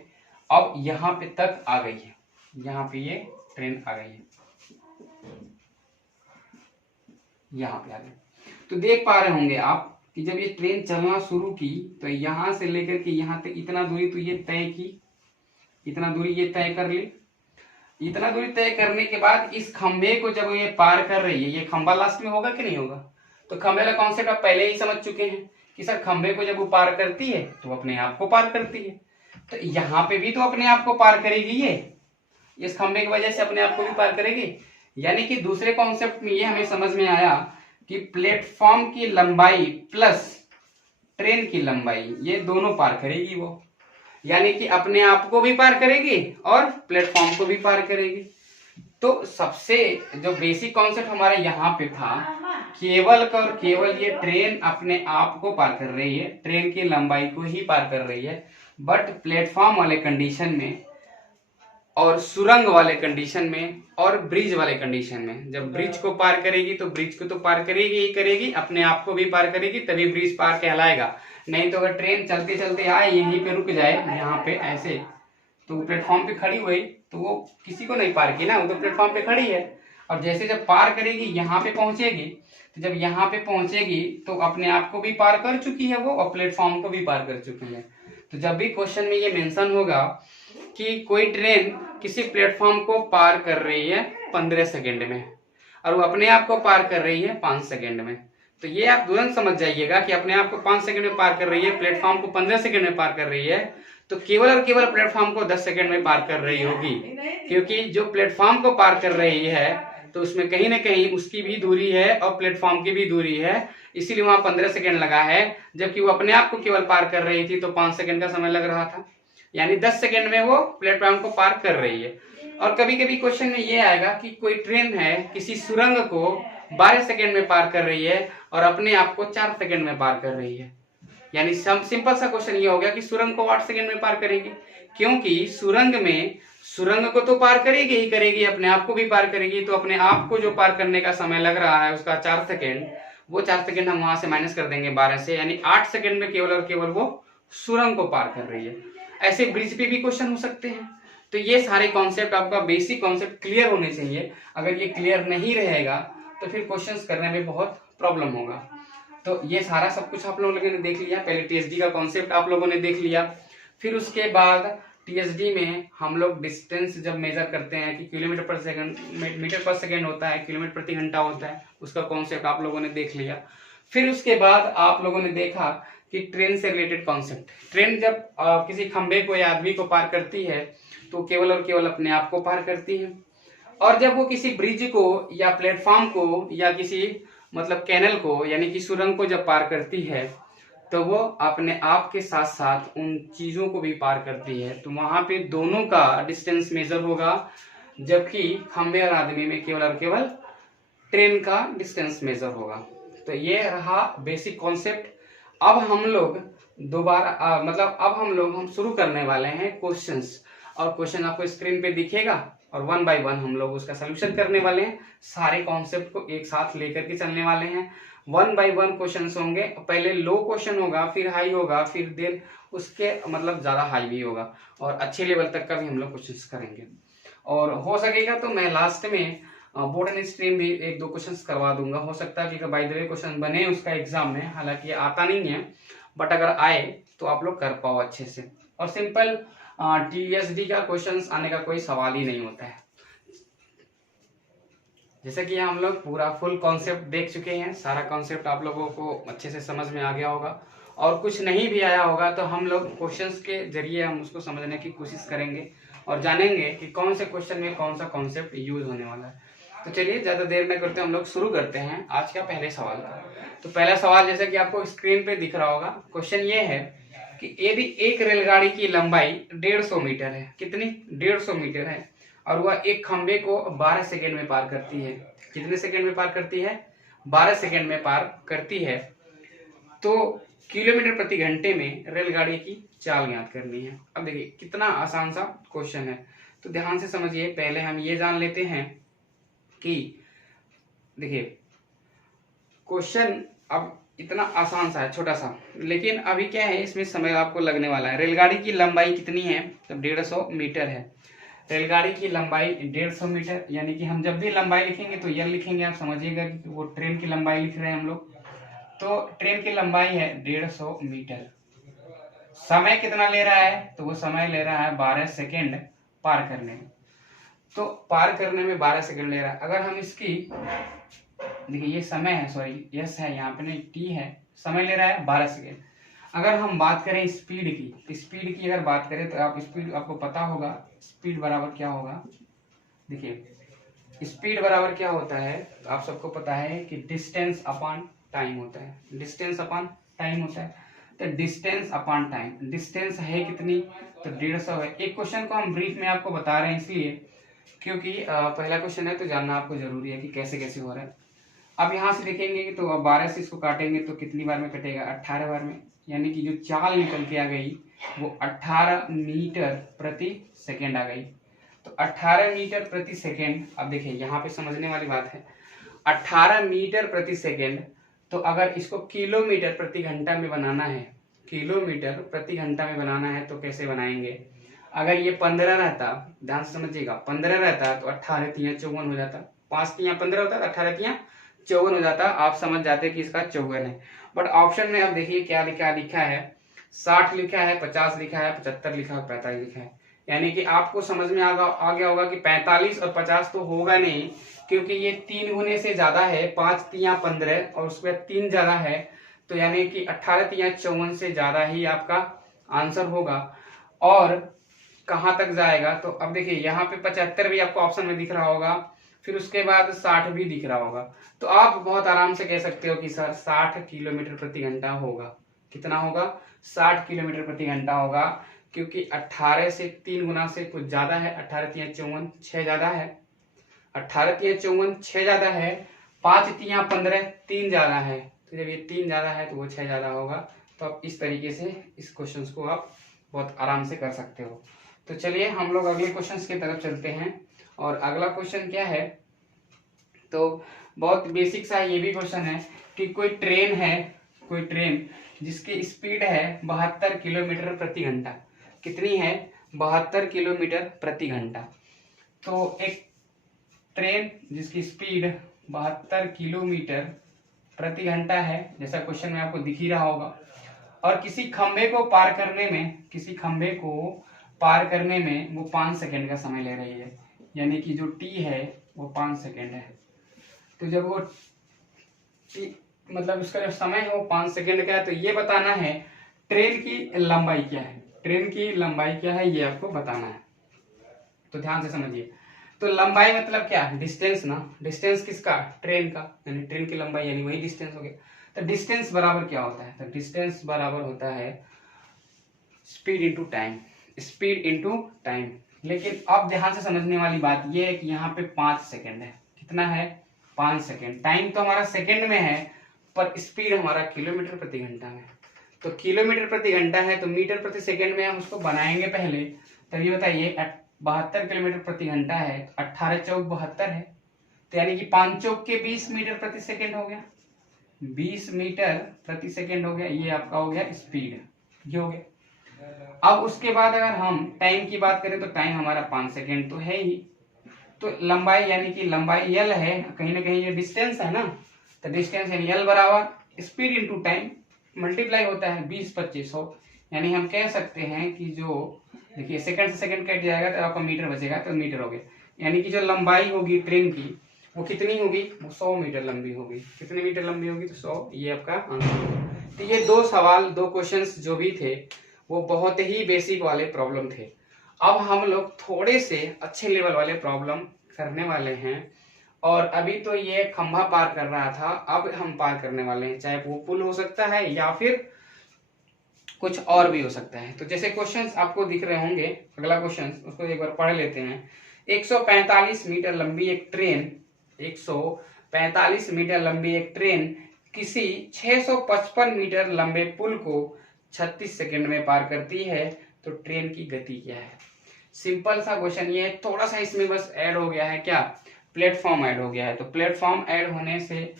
अब यहाँ पे तक आ गई है, यहाँ पे ये ट्रेन आ गई है, यहाँ पे आ गई। तो देख पा रहे होंगे आप कि जब ये ट्रेन चलना शुरू की तो यहाँ से लेकर के यहाँ तक इतना दूरी तो ये तय की, इतना दूरी ये तय कर ली। इतना दूरी तय करने के बाद इस खंबे को जब ये पार कर रही है, ये खंबा लास्ट में होगा कि नहीं होगा। तो खंबे का कॉन्सेप्ट आप पहले ही समझ चुके हैं कि सर खंबे को जब वो पार करती है तो अपने आप को पार करती है, तो यहाँ पे भी तो अपने आप को पार करेगी ये, इस खंबे की वजह से अपने आप को भी पार करेगी। यानी कि दूसरे कॉन्सेप्ट में ये हमें समझ में आया कि प्लेटफॉर्म की लंबाई प्लस ट्रेन की लंबाई, ये दोनों पार करेगी वो, यानी कि अपने आप को भी पार करेगी और प्लेटफॉर्म को भी पार करेगी। तो सबसे जो बेसिक कॉन्सेप्ट हमारे यहाँ पे था, केवल और केवल ये ट्रेन अपने आप को पार कर रही है, ट्रेन की लंबाई को ही पार कर रही है, बट प्लेटफॉर्म वाले कंडीशन में और सुरंग वाले कंडीशन में और ब्रिज वाले कंडीशन में, जब ब्रिज को पार करेगी तो ब्रिज को तो पार करेगी ही करेगी, अपने आप को भी पार करेगी, तभी ब्रिज पार कहलाएगा। नहीं तो अगर ट्रेन चलते चलते आए यहीं पे रुक जाए, यहाँ पे ऐसे, तो प्लेटफॉर्म पे खड़ी हुई तो वो किसी को नहीं पार की ना, वो तो प्लेटफॉर्म पे खड़ी है। और जैसे जब पार करेगी यहाँ पे पहुंचेगी, तो जब यहाँ पे पहुंचेगी तो अपने आप को भी पार कर चुकी है वो, और प्लेटफॉर्म को भी पार कर चुकी है। तो जब भी क्वेश्चन में ये मेंशन होगा कि कोई ट्रेन किसी प्लेटफॉर्म को पार कर रही है 15 सेकेंड में और वो अपने आप को पार कर रही है 5 सेकेंड में, तो ये आप तुरंत समझ जाइएगा कि अपने आप को 5 सेकंड में पार कर रही है, प्लेटफॉर्म को 15 सेकंड में पार कर रही है, तो केवल और केवल प्लेटफॉर्म को 10 सेकंड में पार कर रही होगी। क्योंकि जो प्लेटफॉर्म को पार कर रही है तो उसमें कहीं ना कहीं उसकी भी दूरी है और प्लेटफॉर्म की भी दूरी है, इसीलिए वहां 15 सेकंड लगा है, जबकि वो अपने आप को केवल पार कर रही थी तो 5 सेकंड का समय लग रहा था, यानी 10 सेकंड में वो प्लेटफॉर्म को पार कर रही है। और कभी कभी क्वेश्चन में ये आएगा कि कोई ट्रेन है किसी सुरंग को 12 सेकंड में पार कर रही है और अपने आप को 4 सेकंड में पार कर रही है, यानी सिंपल सा क्वेश्चन ये हो गया कि सुरंग को 8 सेकंड में पार करेगी, क्योंकि सुरंग में सुरंग को तो पार करेगी ही करेगी, अपने आप को भी पार करेगी, तो अपने आप को जो पार करने का समय लग रहा है उसका 4 सेकंड, वो 4 सेकंड हम वहां से माइनस कर देंगे 12 से, यानी 8 सेकंड में केवल और केवल वो सुरंग को पार कर रही है। ऐसे ब्रिज पे भी क्वेश्चन हो सकते हैं। तो ये सारे कॉन्सेप्ट, आपका बेसिक कॉन्सेप्ट क्लियर होने चाहिए। अगर ये क्लियर नहीं रहेगा तो फिर क्वेश्चंस करने में बहुत प्रॉब्लम होगा। तो ये सारा सब कुछ आप लोगों ने देख लिया। पहले टीएसडी का कॉन्सेप्ट आप लोगों ने देख लिया, फिर उसके बाद टीएसडी में हम लोग डिस्टेंस जब मेजर करते हैं कि किलोमीटर पर सेकंड, मीटर पर सेकंड होता है, किलोमीटर प्रति घंटा होता है, उसका कॉन्सेप्ट आप लोगों ने देख लिया। फिर उसके बाद आप लोगों ने देखा कि ट्रेन से रिलेटेड कॉन्सेप्ट, ट्रेन जब किसी खंबे को या आदमी को पार करती है तो केवल और केवल अपने आप को पार करती है, और जब वो किसी ब्रिज को या प्लेटफॉर्म को या किसी मतलब कैनल को यानी कि सुरंग को जब पार करती है तो वो अपने आप के साथ साथ उन चीजों को भी पार करती है, तो वहां पे दोनों का डिस्टेंस मेजर होगा, जबकि खंबे और आदमी में केवल और केवल ट्रेन का डिस्टेंस मेजर होगा। तो ये रहा बेसिक कॉन्सेप्ट। अब हम लोग दोबारा हम शुरू करने वाले हैं क्वेश्चंस, और क्वेश्चन आपको स्क्रीन पे दिखेगा और 1 बाय 1 हम लोग उसका सोल्यूशन करने वाले हैं। सारे कॉन्सेप्ट को एक साथ लेकर के चलने वाले हैं। 1 बाय 1 क्वेश्चंस होंगे, पहले लो क्वेश्चन होगा, फिर हाई होगा, फिर देर उसके मतलब ज्यादा हाई भी होगा, और अच्छे लेवल तक का भी हम लोग क्वेश्चंस करेंगे। और हो सकेगा तो मैं लास्ट में बोर्ड एंड स्ट्रीम भी 1-2 क्वेश्चंस करवा दूंगा। हो सकता है कि बाय द वे क्वेश्चन बने उसका एग्जाम में, हालांकि आता नहीं है, बट अगर आए तो आप लोग कर पाओ अच्छे से। और सिंपल TSD का क्वेश्चंस आने का कोई सवाल ही नहीं होता है। जैसे कि हम लोग पूरा फुल कॉन्सेप्ट देख चुके हैं, सारा कॉन्सेप्ट आप लोगों को अच्छे से समझ में आ गया होगा, और कुछ नहीं भी आया होगा तो हम लोग क्वेश्चंस के जरिए हम उसको समझने की कोशिश करेंगे और जानेंगे कि कौन से क्वेश्चन में कौन सा कॉन्सेप्ट यूज होने वाला है। तो चलिए ज़्यादा देर न करते हम लोग शुरू करते हैं आज का पहले सवाल का। तो पहला सवाल जैसे कि आपको स्क्रीन पे दिख रहा होगा, क्वेश्चन ये है कि यदि एक रेलगाड़ी की लंबाई 150 मीटर है, कितनी 150 मीटर है, और वह एक खंबे को 12 सेकेंड में पार करती है। कितने सेकेंड में पार करती है? 12 सेकेंड में पार करती है। तो किलोमीटर प्रति घंटे में रेलगाड़ी की चाल ज्ञात करनी है। अब देखिए कितना आसान सा क्वेश्चन है, तो ध्यान से समझिए। पहले हम ये जान लेते हैं कि देखिए क्वेश्चन अब इतना आसान सा है, छोटा सा, लेकिन अभी क्या है इसमें समय आपको लगने वाला है। रेलगाड़ी की लंबाई कितनी है? तो 150 मीटर है। रेलगाड़ी की लंबाई 150 मीटर, यानी कि हम जब भी लंबाई लिखेंगे तो ये लिखेंगे, आप समझिएगा कि वो ट्रेन की लंबाई लिख रहे हैं हम लोग। तो ट्रेन की लंबाई है 150 मीटर। समय कितना ले रहा है? तो वो समय ले रहा है 12 सेकेंड पार करने में। तो पार करने में 12 सेकेंड ले रहा है। अगर हम इसकी देखिए ये समय है, सॉरी यस है, यहाँ पे नहीं टी है, समय ले रहा है 12 सेकेंड। अगर हम बात करें स्पीड की, तो स्पीड की अगर बात करें तो आप स्पीड आपको पता होगा, स्पीड बराबर क्या होगा। देखिए स्पीड बराबर क्या होता है, तो आप सबको पता है कि डिस्टेंस अपॉन टाइम होता है। डिस्टेंस अपॉन टाइम होता है। तो डिस्टेंस अपॉन टाइम, डिस्टेंस है कितनी? तो 150 है। एक क्वेश्चन को हम ब्रीफ में आपको बता रहे हैं इसलिए क्योंकि पहला क्वेश्चन है तो जानना आपको जरूरी है कि कैसे कैसे हो रहा है। अब यहाँ से देखेंगे कि तो अब 12 से इसको काटेंगे तो कितनी बार में कटेगा? 18 बार में, यानी कि जो चाल निकल के आ गई वो 18 मीटर प्रति सेकेंड आ गई। तो 18 मीटर प्रति सेकेंड। अब देखिए यहाँ पे समझने वाली बात है, 18 मीटर प्रति सेकेंड, तो अगर इसको किलोमीटर प्रति घंटा में बनाना है, किलोमीटर प्रति घंटा में बनाना है तो कैसे बनाएंगे? अगर ये 15 रहता, ध्यान से समझिएगा, 15 रहता तो 18 तिया 54 हो जाता, 5 तिया 15 होता, 18 तिया 54 हो जाता। आप समझ जाते कि इसका 54 है। बट ऑप्शन में अब देखिए क्या लिखा है, 60 लिखा है, 50 लिखा है, 75 लिखा है, 45 लिखा है। यानी कि आपको समझ में आ गया होगा कि 45 और 50 तो होगा नहीं, क्योंकि ये 3 गुने से ज्यादा है, 5 तिया 15 और उसके बाद 3 ज्यादा है, तो यानी कि 18 तिया 54 से ज्यादा ही आपका आंसर होगा। और कहाँ तक जाएगा? तो अब देखिए यहाँ पे 75 भी आपको ऑप्शन में दिख रहा होगा, फिर उसके बाद 60 भी दिख रहा होगा। तो आप बहुत आराम से कह सकते हो कि सर 60 किलोमीटर प्रति घंटा होगा। कितना होगा? 60 किलोमीटर प्रति घंटा होगा, क्योंकि 18 से 3 गुना से कुछ ज्यादा है। 18 तिया 54, 6 ज्यादा है, 18 तिया 54 6 ज्यादा है, 5 तिया 15 3 ज्यादा है। तो जब ये 3 ज्यादा है तो वो 6 ज्यादा होगा। तो आप इस तरीके से इस क्वेश्चन को आप बहुत आराम से कर सकते हो। तो चलिए हम लोग अगले क्वेश्चन की तरफ चलते हैं। और अगला क्वेश्चन क्या है, तो बहुत बेसिक सा ये भी क्वेश्चन है कि कोई ट्रेन जिसकी स्पीड है 72 किलोमीटर प्रति घंटा। कितनी है? 72 किलोमीटर प्रति घंटा। तो एक ट्रेन जिसकी स्पीड 72 किलोमीटर प्रति घंटा है, जैसा क्वेश्चन में आपको दिख ही रहा होगा, और किसी खंबे को पार करने में वो 5 सेकेंड का समय ले रही है, यानी कि जो टी है वो 5 सेकेंड है। तो जब वो मतलब उसका जो समय है वो 5 सेकेंड का है, तो ये बताना है ट्रेन की लंबाई क्या है। ट्रेन की लंबाई क्या है ये आपको बताना है। तो ध्यान से समझिए। तो लंबाई मतलब क्या? डिस्टेंस ना। डिस्टेंस किसका? ट्रेन का, यानी ट्रेन की लंबाई, यानी वही डिस्टेंस हो गया। तो डिस्टेंस बराबर क्या होता है? तो डिस्टेंस बराबर होता है speed into time. Speed into time. लेकिन अब ध्यान से समझने वाली बात यह है कि यहाँ पे 5 सेकेंड है। कितना है? 5 सेकेंड। टाइम तो हमारा सेकेंड में है, पर स्पीड हमारा किलोमीटर प्रति घंटा में। तो किलोमीटर प्रति घंटा है तो मीटर प्रति सेकेंड में हम उसको बनाएंगे पहले। तो ये बताइए 72 किलोमीटर प्रति घंटा है, 18 चौक 72 है, तो यानी कि 5 चौक के 20 मीटर प्रति सेकेंड हो गया। 20 मीटर प्रति सेकेंड हो गया, ये आपका हो गया स्पीड, ये हो गया। अब उसके बाद अगर हम टाइम की बात करें तो टाइम हमारा 5 सेकेंड तो है ही। तो लंबाई यानी कि लंबाई L है, कहीं ना कहीं ये डिस्टेंस है ना, तो डिस्टेंस यानी L बराबर स्पीड इंटू टाइम मल्टीप्लाई होता है 20 25 100, यानी हम कह सकते हैं कि जो देखिए सेकंड से सेकंड कट जाएगा तो आपका मीटर बचेगा, तो मीटर हो गया। यानी कि जो लंबाई होगी ट्रेन की वो कितनी होगी, वो 100 मीटर लंबी होगी। कितनी मीटर लंबी होगी, तो 100, ये आपका आंसर होगा। तो ये दो सवाल, दो क्वेश्चंस जो भी थे वो बहुत ही बेसिक वाले प्रॉब्लम थे। अब हम लोग थोड़े से अच्छे लेवल वाले प्रॉब्लम करने वाले हैं। और अभी तो ये खंभा पार कर रहा था, अब हम पार करने वाले हैं, चाहे वो पुल हो सकता है या फिर कुछ और भी हो सकता है। तो जैसे क्वेश्चंस आपको दिख रहे होंगे, अगला क्वेश्चन उसको एक बार पढ़ लेते हैं। 145 मीटर लंबी एक ट्रेन 145 मीटर लंबी एक ट्रेन किसी 655 मीटर लंबे पुल को 36 सेकंड में पार करती है, तो ट्रेन की गति क्या है। सिंपल सा क्वेश्चन ये, थोड़ा सा इसमें बस ऐड हो गया है, क्या, प्लेटफॉर्म ऐड हो गया है। तो प्लेटफॉर्म ऐड होने से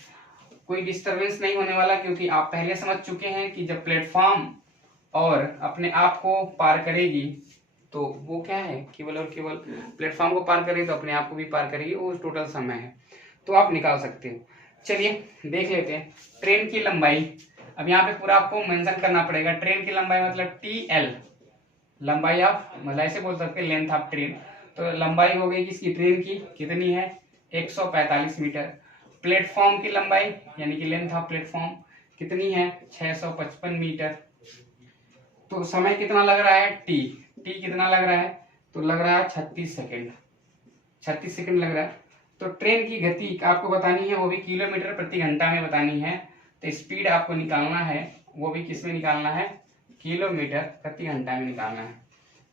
कोई डिस्टरबेंस नहीं होने वाला, क्योंकि आप पहले समझ चुके हैं कि जब प्लेटफॉर्म और अपने आप को पार करेगी तो वो क्या है, केवल और केवल प्लेटफॉर्म को पार करेगी तो अपने आप को भी पार करेगी, वो टोटल समय है, तो आप निकाल सकते हो। चलिए देख लेते हैं ट्रेन की लंबाई। अब यहाँ पे पूरा आपको मेंशन करना पड़ेगा। ट्रेन की लंबाई मतलब TL, लंबाई आप मतलब ऐसे बोल सकते हैं लेंथ ऑफ ट्रेन। तो लंबाई हो गई किसकी, ट्रेन की, कितनी है, 145 मीटर। प्लेटफॉर्म की लंबाई यानी कि लेंथ ऑफ प्लेटफॉर्म कितनी है, 655 मीटर। तो समय कितना लग रहा है, टी कितना लग रहा है, तो लग रहा है 36 सेकेंड, 36 सेकेंड लग रहा है। तो ट्रेन की गति आपको बतानी है, वो भी किलोमीटर प्रति घंटा में बतानी है। तो स्पीड आपको निकालना है, वो भी किस में निकालना है, किलोमीटर प्रति घंटा में निकालना है।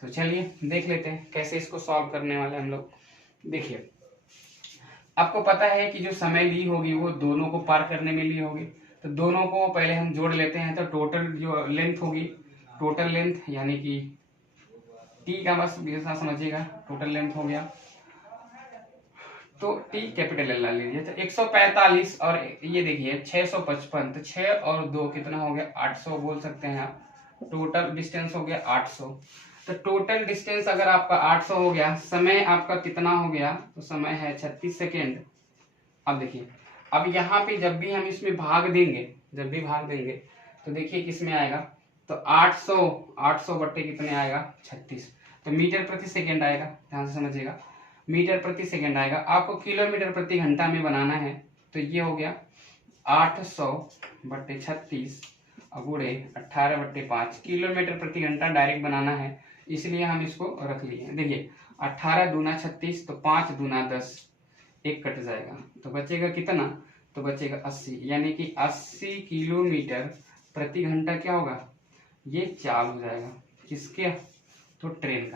तो चलिए देख लेते हैं कैसे इसको सॉल्व करने वाले हम लोग। देखिए आपको पता है कि जो समय ली होगी वो दोनों को पार करने में ली होगी, तो दोनों को पहले हम जोड़ लेते हैं। तो टोटल जो लेंथ होगी, टोटल लेंथ यानी कि टी का बस समझिएगा, टोटल लेंथ हो गया, तो टी कैपिटल एल ला लीजिए। तो 145 और ये देखिए 655, तो 6 और 2 कितना हो गया, 800 बोल सकते हैं आप। टोटल डिस्टेंस हो गया 800। तो टोटल डिस्टेंस अगर आपका 800 हो गया, समय आपका कितना हो गया, तो समय है 36 सेकेंड। अब देखिए, अब यहाँ पे जब भी हम इसमें भाग देंगे, तो देखिए किस में आएगा, तो 800 बट्टे कितने आएगा, 36। तो मीटर प्रति सेकेंड आएगा, ध्यान से समझिएगा, मीटर प्रति सेकेंड आएगा। आपको किलोमीटर प्रति घंटा में बनाना है, तो ये हो गया 800 बट्टे 36 गुणे 18/5 किलोमीटर प्रति घंटा डायरेक्ट बनाना है, इसलिए हम इसको रख लिए। देखिए 18 दूना 36, तो 5 दूना 10, एक कट जाएगा, तो बचेगा कितना, तो बचेगा 80, यानी कि 80 किलोमीटर प्रति घंटा क्या होगा, ये चाल हो जाएगा। किसके, तो ट्रेन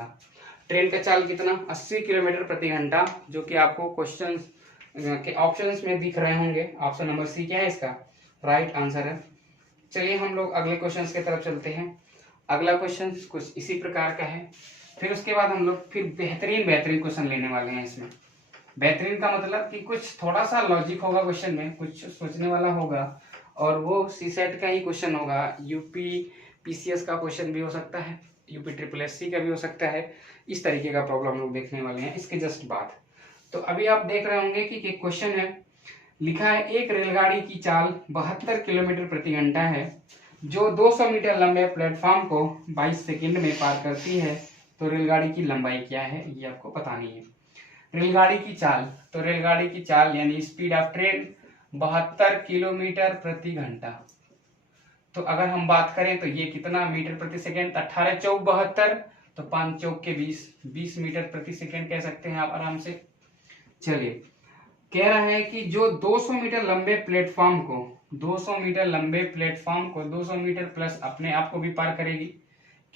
का चाल कितना, 80 किलोमीटर प्रति घंटा, जो कि आपको क्वेश्चन के ऑप्शंस में दिख रहे होंगे। ऑप्शन नंबर सी क्या है इसका राइट आंसर है। चलिए हम लोग अगले क्वेश्चन की तरफ चलते हैं। अगला क्वेश्चन कुछ इसी प्रकार का है। फिर उसके बाद हम लोग फिर बेहतरीन क्वेश्चन लेने वाले हैं इसमें। बेहतरीन का मतलब कि कुछ थोड़ा सा लॉजिक होगा क्वेश्चन में, कुछ सोचने वाला होगा, और वो सीसेट का ही क्वेश्चन होगा। यूपी पीसीएस का क्वेश्चन भी हो सकता है, यूपी SSSC का भी हो सकता है। इस तरीके का प्रॉब्लम लोग देखने वाले हैं इसके जस्ट बाद। तो अभी आप देख रहे होंगे कि एक क्वेश्चन है, लिखा है एक रेलगाड़ी की चाल 72 किलोमीटर प्रति घंटा है, जो 200 मीटर लंबे प्लेटफॉर्म को 22 सेकंड में पार करती है, तो रेलगाड़ी की लंबाई क्या है, ये आपको बतानी है। रेलगाड़ी की चाल, तो रेलगाड़ी की चाल यानी स्पीड ऑफ ट्रेन 72 किलोमीटर प्रति घंटा। तो अगर हम बात करें तो ये कितना मीटर प्रति सेकेंड, 18 चौक 72, तो 5 चौक के 20 मीटर प्रति सेकेंड कह सकते हैं आप आराम से। चलिए कह रहा है कि जो 200 मीटर लंबे प्लेटफॉर्म को 200 मीटर प्लस अपने आप को भी पार करेगी,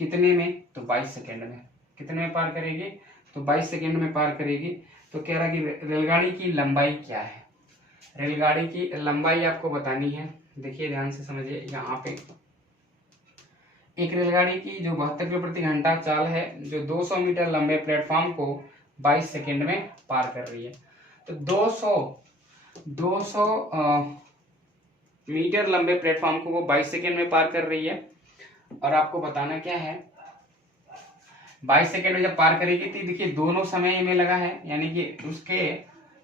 कितने में, तो 22 सेकेंड में। कितने में पार करेगी, तो 22 सेकेंड में पार करेगी। तो कह रहा है कि रेलगाड़ी की लंबाई क्या है, रेलगाड़ी की लंबाई आपको बतानी है। देखिए ध्यान से समझिए, यहाँ पे एक रेलगाड़ी की जो 72 किलोमीटर प्रति घंटा चाल है, जो 200 मीटर लंबे प्लेटफॉर्म को 22 सेकेंड में पार कर रही है। तो 200 मीटर लंबे प्लेटफॉर्म को वो 22 सेकेंड में पार कर रही है, और आपको बताना क्या है, 22 सेकेंड में जब पार करेगी तो देखिए दोनों समय में लगा है, यानी कि उसके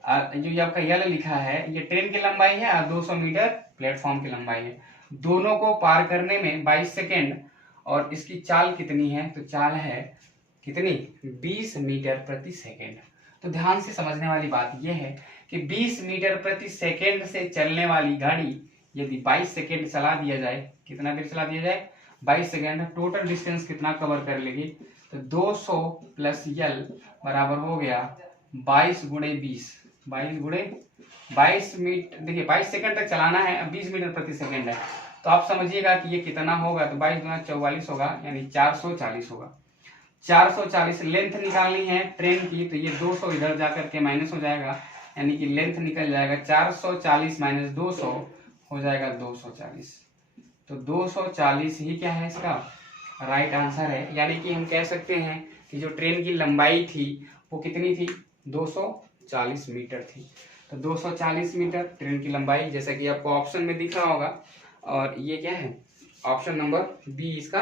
जो ये आपका यल लिखा है, ये ट्रेन की लंबाई है और 200 मीटर प्लेटफॉर्म की लंबाई है। दोनों को पार करने में 22 सेकेंड और इसकी चाल कितनी है, तो चाल है कितनी, 20 मीटर प्रति सेकेंड। तो ध्यान से समझने वाली बात यह है कि 20 मीटर प्रति सेकेंड से चलने वाली गाड़ी यदि 22 सेकेंड चला दिया जाए, कितना देर चला दिया जाए, 22 सेकेंड, टोटल डिस्टेंस कितना कवर कर लेगी, तो 200 प्लस यल बराबर हो गया 22 गुणे 20, 22 गुणे 22 मीटर, देखिए 22 सेकंड तक चलाना है, अब 20 मीटर प्रति सेकंड है, तो आप समझिएगा कि ये कितना होगा, तो 22 गुना 44 होगा, यानी 440 होगा। 440 लेंथ निकालनी है ट्रेन की, तो ये 200 इधर जाकर के माइनस हो जाएगा, यानी कि लेंथ निकल जाएगा 440 माइनस 200 हो जाएगा 240। तो 240 ही क्या है इसका राइट आंसर है। यानी कि हम कह सकते हैं कि जो ट्रेन की लंबाई थी वो कितनी थी, 240 मीटर थी। तो 240 मीटर ट्रेन की लंबाई, जैसा कि आपको ऑप्शन में दिख रहा होगा, और ये क्या है, ऑप्शन नंबर बी इसका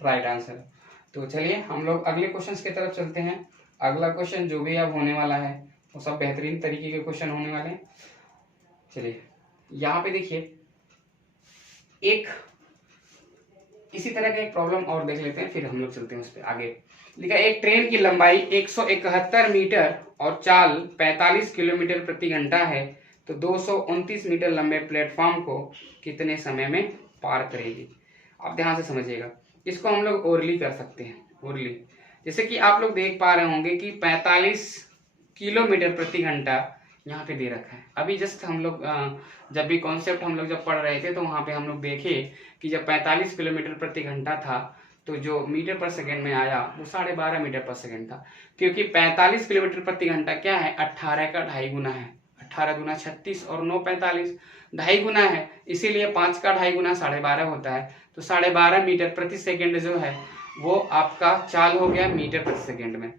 राइट आंसर है। तो चलिए हम लोग अगले क्वेश्चन की तरफ चलते हैं। अगला क्वेश्चन जो भी अब होने वाला है वो सब बेहतरीन तरीके के क्वेश्चन होने वाले हैं। चलिए यहाँ पे देखिए, एक इसी तरह का एक प्रॉब्लम और देख लेते हैं, फिर हम लोग चलते हैं उस पर आगे। लिखा एक ट्रेन की लंबाई 171 मीटर और चाल 45 किलोमीटर प्रति घंटा है, तो 229 मीटर लंबे प्लेटफॉर्म को कितने समय में पार करेगी। आप ध्यान से समझिएगा, इसको हम लोग ओरली कर सकते हैं। ओरली जैसे कि आप लोग देख पा रहे होंगे कि 45 किलोमीटर प्रति घंटा यहाँ पे दे रखा है। अभी जस्ट हम लोग जब भी कॉन्सेप्ट हम लोग जब पढ़ रहे थे तो वहाँ पे हम लोग देखे कि जब 45 किलोमीटर प्रति घंटा था तो जो मीटर पर सेकंड में आया वो 12.5 मीटर पर सेकंड था, क्योंकि 45 किलोमीटर प्रति घंटा क्या है, 18 का 2.5 गुना है। 18 गुना 36 और 9 45, 2.5 गुना है, इसीलिए 5 का 2.5 गुना 12.5 होता है। तो 12.5 मीटर प्रति सेकेंड जो है वो आपका चाल हो गया मीटर प्रति सेकेंड में।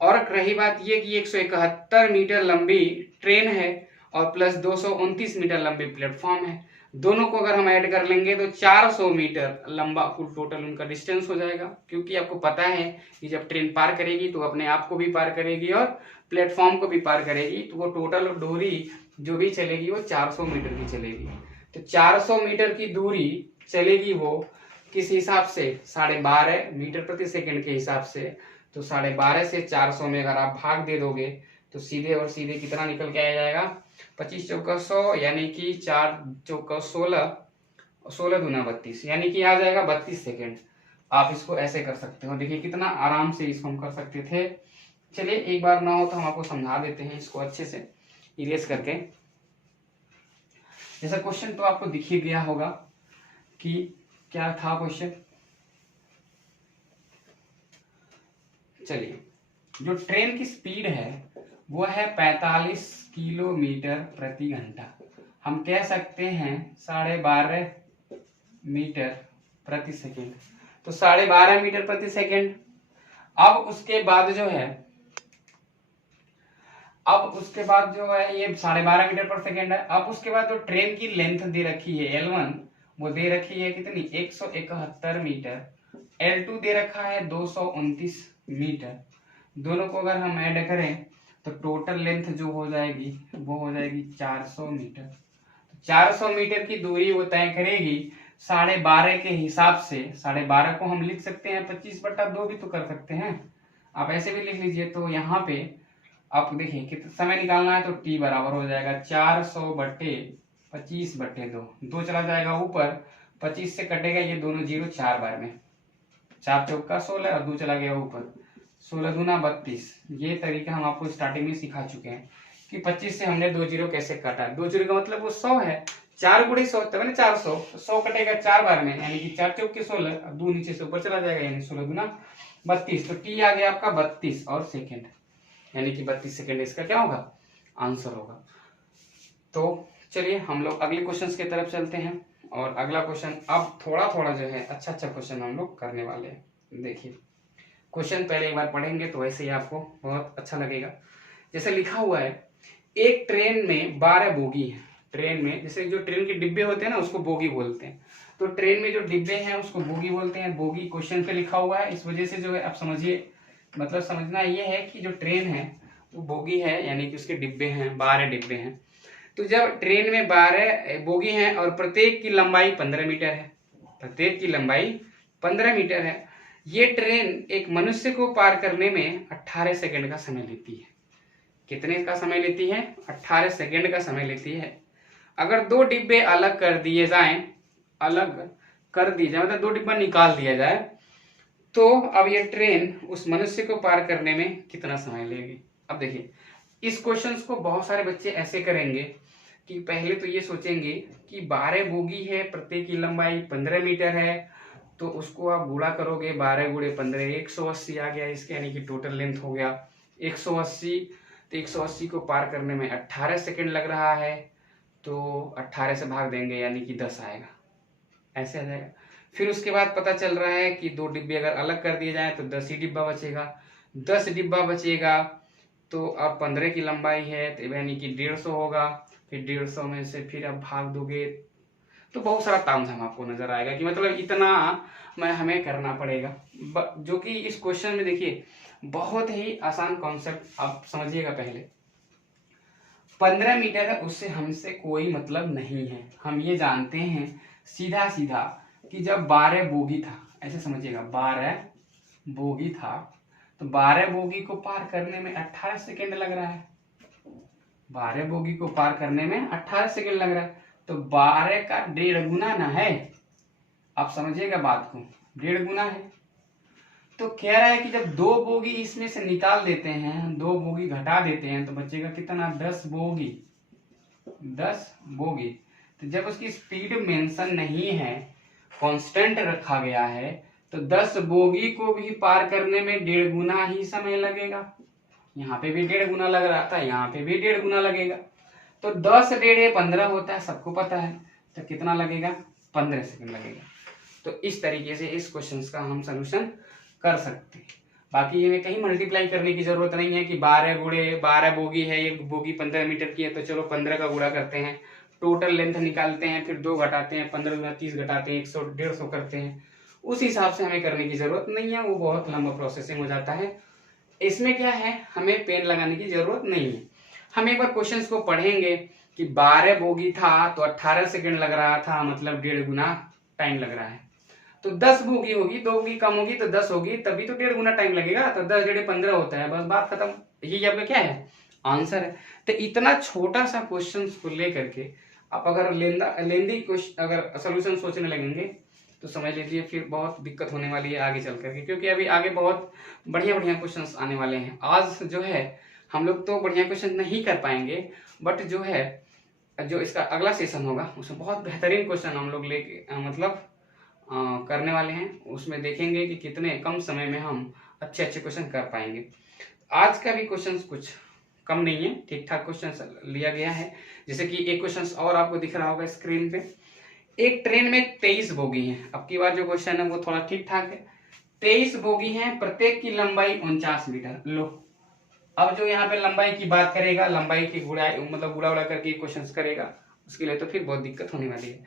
और रही बात ये कि 171 मीटर लंबी ट्रेन है और प्लस 229 मीटर लंबी प्लेटफॉर्म है, दोनों को अगर हम ऐड कर लेंगे तो 400 मीटर लंबा कुल टोटल उनका डिस्टेंस हो जाएगा। क्योंकि आपको पता है कि जब ट्रेन पार करेगी तो अपने आप को भी पार करेगी और प्लेटफॉर्म को भी पार करेगी, तो वो टोटल दूरी जो भी चलेगी वो 400 मीटर की चलेगी। तो 400 मीटर की दूरी चलेगी वो किस हिसाब से, 12.5 मीटर प्रति सेकेंड के हिसाब से। तो 12.5 से 400 में अगर आप भाग दे दोगे तो सीधे और सीधे कितना निकल के आ जाएगा, 25 चौका 100, यानी कि 4 चौका 16, 16 दूना 32, यानी कि आ जाएगा 32 सेकेंड। आप इसको ऐसे कर सकते हो, देखिए कितना आराम से इसको हम कर सकते थे। चलिए एक बार ना हो तो हम आपको समझा देते हैं इसको अच्छे से इरेज करके। जैसा क्वेश्चन तो आपको दिख ही गया होगा कि क्या था क्वेश्चन। चलिए जो ट्रेन की स्पीड है वो है 45 किलोमीटर प्रति घंटा, हम कह सकते हैं 12.5 मीटर प्रति सेकेंड। तो 12.5 मीटर प्रति सेकेंड। अब उसके बाद जो है ये 12.5 मीटर पर सेकेंड है। अब उसके बाद जो ट्रेन की लेंथ दे रखी है L1 वो दे रखी है कितनी, 171 मीटर। L2 दे रखा है 229 मीटर। दोनों को अगर हम ऐड करें तो टोटल लेंथ जो हो जाएगी वो हो जाएगी 400 मीटर। 400 मीटर की दूरी वो तय करेगी 12.5 के हिसाब से। 12.5 को हम लिख सकते हैं 25/2 भी तो कर सकते हैं, आप ऐसे भी लिख लीजिए। तो यहाँ पे आप देखिए कितना समय निकालना है, तो t बराबर हो जाएगा 400/25/2। 2 चला जाएगा ऊपर, 25 से कटेगा ये दोनों जीरो 4 बार में, 4 चौका 16 और 2 चला गया ऊपर, 16 दूना 32। ये तरीका हम आपको स्टार्टिंग में सिखा चुके हैं कि 25 से हमने 2 जीरो कैसे काटा। 2 जीरो का मतलब वो 100 है, 4 गुणे 100 तब ना 400, 100 कटेगा 4 बार में, यानी कि 4 चौके 16 और 2 नीचे से ऊपर चला जाएगा, यानी 16 दूना 32। तो टी आ गया आपका 32 और सेकेंड, यानी कि 32 सेकेंड इसका क्या होगा, आंसर होगा। तो चलिए हम लोग अगले क्वेश्चन की तरफ चलते हैं। और अगला क्वेश्चन अब थोड़ा थोड़ा जो है अच्छा क्वेश्चन हम लोग करने वाले हैं। देखिए क्वेश्चन पहले एक बार पढ़ेंगे तो वैसे ही आपको बहुत अच्छा लगेगा। जैसे लिखा हुआ है एक ट्रेन में 12 बोगी है। ट्रेन में जैसे जो ट्रेन के डिब्बे होते हैं ना उसको बोगी बोलते हैं, तो ट्रेन में जो डिब्बे हैं उसको बोगी बोलते हैं। बोगी क्वेश्चन पे लिखा हुआ है, इस वजह से जो है आप समझिए, मतलब समझना ये है कि जो ट्रेन है वो बोगी है, यानी कि उसके डिब्बे हैं, 12 डिब्बे हैं। तो जब ट्रेन में 12 बोगी हैं और प्रत्येक की लंबाई 15 मीटर है, प्रत्येक की लंबाई 15 मीटर है। ये ट्रेन एक मनुष्य को पार करने में 18 सेकंड का समय लेती है। कितने का समय लेती है? 18 सेकंड का समय लेती है। अगर दो डिब्बे अलग कर दिए जाएं, मतलब दो डिब्बा निकाल दिया जाए, तो अब ये ट्रेन उस मनुष्य को पार करने में कितना समय लेगी? अब देखिए, इस क्वेश्चन को बहुत सारे बच्चे ऐसे करेंगे कि पहले तो ये सोचेंगे कि 12 बोगी है, प्रत्येक की लंबाई 15 मीटर है, तो उसको आप गुणा करोगे, 12 गुणे 15 180 आ गया इसके, यानी कि टोटल लेंथ हो गया 180। तो 180 को पार करने में 18 सेकंड लग रहा है, तो 18 से भाग देंगे यानी कि 10 आएगा, ऐसे आ जाएगा। फिर उसके बाद पता चल रहा है कि दो डिब्बे अगर अलग कर दिए जाए तो 10 ही डिब्बा बचेगा। 10 डिब्बा बचेगा तो अब 15 की लंबाई है तो यानी कि 150 होगा। फिर 150 में से फिर आप भाग दोगे तो बहुत सारा तामझाम आपको नजर आएगा कि मतलब इतना हमें करना पड़ेगा, जो कि इस क्वेश्चन में देखिए बहुत ही आसान कॉन्सेप्ट आप समझिएगा। पहले 15 मीटर है, उससे हमसे कोई मतलब नहीं है। हम ये जानते हैं सीधा सीधा कि जब 12 बोगी था, ऐसे समझिएगा 12 बोगी था, तो 12 बोगी को पार करने में 18 सेकेंड लग रहा है। 12 बोगी को पार करने में 18 सेकेंड लग रहा है, तो 12 का 1.5 गुना ना है। आप समझिएगा बात को, 1.5 गुना है। तो कह रहा है कि जब 2 बोगी इसमें से निकाल देते हैं, 2 बोगी घटा देते हैं, तो बचेगा कितना? 10 बोगी। 10 बोगी। तो जब उसकी स्पीड मेंशन नहीं है, कांस्टेंट रखा गया है, तो 10 बोगी को भी पार करने में 1.5 गुना ही समय लगेगा। यहाँ पे भी 1.5 गुना लग रहा था, यहाँ पे भी 1.5 गुना लगेगा। तो 10 1.5 15 होता है, सबको पता है। तो कितना लगेगा? 15 सेकंड लगेगा। तो इस तरीके से इस क्वेश्चन का हम सोल्यूशन कर सकते हैं। बाकी हमें कहीं मल्टीप्लाई करने की जरूरत नहीं है कि 12 गुणे 12 बोगी है, एक बोगी 15 मीटर की है, तो चलो 15 का गुणा करते हैं, टोटल लेंथ निकालते हैं, फिर 2 घटाते हैं, 15 गुना 30 घटाते हैं, 100 150 करते हैं। उस हिसाब से हमें करने की जरूरत नहीं है, वो बहुत लंबा प्रोसेसिंग हो जाता है। इसमें क्या है, हमें पेन लगाने की जरूरत नहीं है। हम एक बार क्वेश्चंस को पढ़ेंगे कि 12 बोगी था तो 18 सेकंड लग रहा था, मतलब 1.5 गुना टाइम लग रहा है। तो 10 बोगी होगी, 2 बोगी कम होगी तो 10 होगी, तभी तो 1.5 गुना टाइम लगेगा। तो 10 1.5 15 होता है, बस बात खत्म। यही आपका क्या है? आंसर है। तो इतना छोटा सा क्वेश्चन को लेकर के आप अगर लेंदी क्वेश्चन अगर सोल्यूशन सोचने लगेंगे तो समझ लीजिए फिर बहुत दिक्कत होने वाली है आगे चल करके, क्योंकि अभी आगे बहुत बढ़िया बढ़िया क्वेश्चंस आने वाले हैं। आज जो है हम लोग तो बढ़िया क्वेश्चन नहीं कर पाएंगे, बट जो है जो इसका अगला सेशन होगा उसमें बहुत बेहतरीन क्वेश्चन हम लोग लेके मतलब करने वाले हैं। उसमें देखेंगे कि कितने कम समय में हम अच्छे अच्छे क्वेश्चन कर पाएंगे। आज का भी क्वेश्चन कुछ कम नहीं है, ठीक ठाक क्वेश्चन लिया गया है। जैसे कि एक क्वेश्चन और आपको दिख रहा होगा स्क्रीन पे, एक ट्रेन में 23 बोगी है। अब की बार जो क्वेश्चन है वो थोड़ा ठीक ठाक है। 23 बोगी है, प्रत्येक की लंबाई 49 मीटर। लो, अब जो यहाँ पे लंबाई की बात करेगा, लंबाई की गुणा मतलब गुणा उड़ा करके क्वेश्चन करेगा, उसके लिए तो फिर बहुत दिक्कत होने वाली है,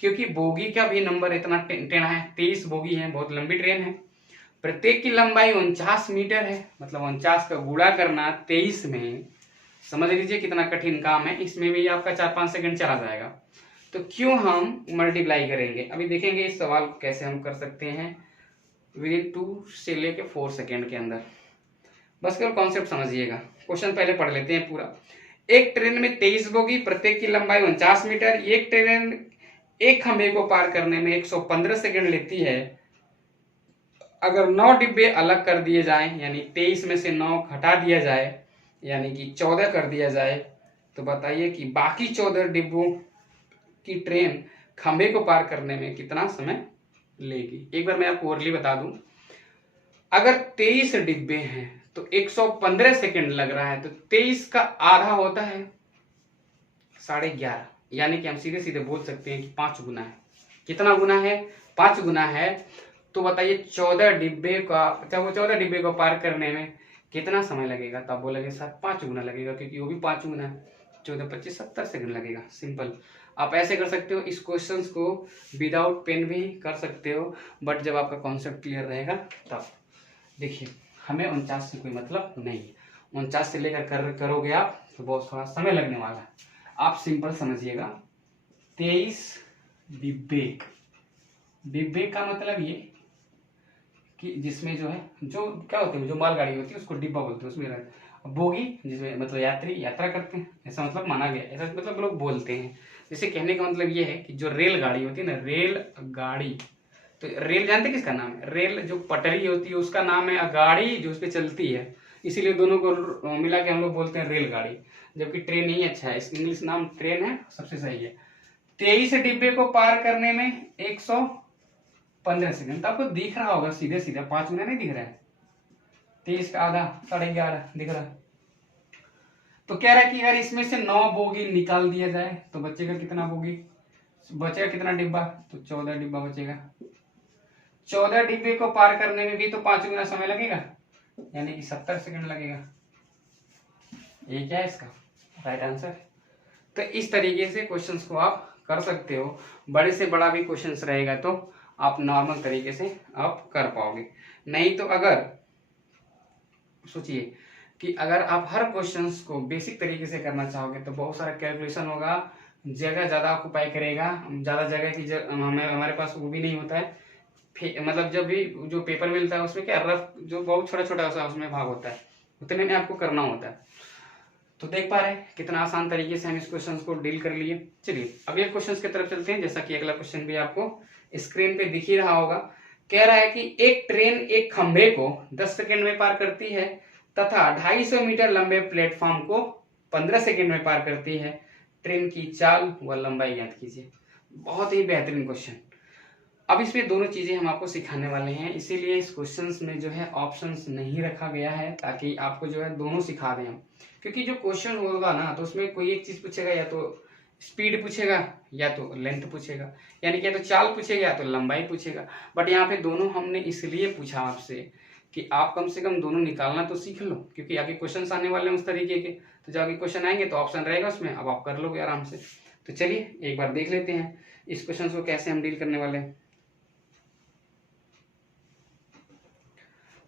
क्योंकि बोगी का भी नंबर इतना टेढ़ा है। 23 बोगी है, बहुत लंबी ट्रेन है, प्रत्येक की लंबाई 49 मीटर है, मतलब 49 का गुणा करना 23 में, समझ लीजिए कितना कठिन काम है। इसमें भी आपका 4-5 सेकंड चला जाएगा। तो क्यों हम मल्टीप्लाई करेंगे, अभी देखेंगे इस सवाल को कैसे हम कर सकते हैं विद 2 से लेके 4 सेकंड के अंदर। बस केवल कॉन्सेप्ट समझिएगा। क्वेश्चन पहले पढ़ लेते हैं पूरा। एक ट्रेन में 23 बोगी, प्रत्येक की लंबाई 49 मीटर, एक ट्रेन एक खंभे को पार करने में 115 सेकंड लेती है। अगर 9 डिब्बे अलग कर दिए जाएं, यानी 23 में से 9 घटा दिया जाए, यानी कि 14 कर दिया जाए, तो बताइए कि बाकी 14 डिब्बों की ट्रेन खंभे को पार करने में कितना समय लेगी। एक बार मैं आपको ओरली बता दूं, अगर 23 डिब्बे हैं तो 115 सेकंड लग रहा है, तो 23 का आधा होता है 11.5, यानी कि हम सीधे सीधे बोल सकते हैं कि 5 गुना है। कितना गुना है? 5 गुना है। तो बताइए 14 डिब्बे का, वो 14 डिब्बे को पार करने में कितना समय लगेगा? तब बोलेंगे सर 5 गुना लगेगा, क्योंकि वो भी 5 गुना है। 14 25 70 सेकंड लगेगा। सिंपल। आप ऐसे कर सकते हो, इस क्वेश्चन को विदाउट पेन भी कर सकते हो, बट जब आपका कॉन्सेप्ट क्लियर रहेगा तब। देखिए, हमें 49 से कोई मतलब नहीं है। 49 से लेकर करोगे आप तो बहुत थोड़ा समय लगने वाला है। आप सिंपल समझिएगा, 23 डिब्बे, डिब्बे का मतलब ये कि जिसमें जो है जो क्या होते हैं, जो मालगाड़ी होती है उसको डिब्बा बोलते हैं, उसमें बोगी जिसमें मतलब यात्री यात्रा करते हैं, ऐसा मतलब माना गया, ऐसा मतलब लोग बोलते हैं। जैसे कहने का मतलब ये है कि जो रेलगाड़ी होती है ना, रेलगाड़ी, तो रेल जानते किसका नाम है? रेल जो पटरी होती है उसका नाम है, गाड़ी जो उस पर चलती है, इसीलिए दोनों को मिला के हम लोग बोलते हैं रेलगाड़ी। जबकि ट्रेन ही अच्छा है, इंग्लिश नाम ट्रेन है, सबसे सही है। 23 डिब्बे को पार करने में 115 सेकंड। तो आपको दिख रहा होगा सीधे सीधे, 5 गुना नहीं दिख रहा है, 23 का आधा 11.5 दिख रहा है। तो कह रहा है कि अगर इसमें से 9 बोगी निकाल दिया जाए तो बचेगा कितना बोगी, बचेगा कितना डिब्बा, तो 14 डिब्बा बचेगा। 14 डिब्बे को पार करने में भी तो 5 गुना समय लगेगा, यानी कि 70 सेकंड लगेगा। ये क्या है इसका राइट आंसर। तो इस तरीके से क्वेश्चंस को आप कर सकते हो। बड़े से बड़ा भी क्वेश्चंस रहेगा तो आप नॉर्मल तरीके से आप कर पाओगे। नहीं तो अगर सोचिए कि अगर आप हर क्वेश्चंस को बेसिक तरीके से करना चाहोगे तो बहुत सारा कैलकुलेशन होगा, जगह ज़्यादा ऑक्यूपाई करेगा, ज़्यादा जगह की हमारे पास वो भी नहीं होता है। मतलब जब भी जो पेपर मिलता है उसमें क्या रफ जो बहुत छोटा छोटा सा उसमें भाग होता है, उतने में आपको करना होता है। तो देख पा रहे हैं कितना आसान तरीके से हम इस क्वेश्चन को डील कर लिए। चलिए अगले क्वेश्चन की तरफ चलते हैं। जैसा कि अगला क्वेश्चन भी आपको स्क्रीन पे दिख ही रहा होगा। कह रहा है कि एक ट्रेन एक खंभे को 10 सेकंड में पार करती है तथा 250 मीटर लंबे प्लेटफॉर्म को 15 सेकंड में पार करती है। ट्रेन की चाल व लंबाई ज्ञात कीजिए। बहुत ही बेहतरीन क्वेश्चन। अब इसमें दोनों चीजें हम आपको सिखाने वाले हैं, इसीलिए इस क्वेश्चंस में जो है ऑप्शंस नहीं रखा गया है ताकि आपको जो है दोनों सिखा दें हम। क्योंकि जो क्वेश्चन होगा ना तो उसमें कोई एक चीज पूछेगा, या तो स्पीड पूछेगा या तो लेंथ पूछेगा, यानी कि या तो चाल पूछेगा या तो लंबाई पूछेगा। बट यहाँ पे दोनों हमने इसलिए पूछा आपसे कि आप कम से कम दोनों निकालना तो सीख लो, क्योंकि आगे क्वेश्चन आने वाले हैं उस तरीके के। तो जब आगे क्वेश्चन आएंगे तो ऑप्शन रहेगा उसमें, अब आप कर लोगे आराम से। तो चलिए एक बार देख लेते हैं इस क्वेश्चन को कैसे हम डील करने वाले हैं।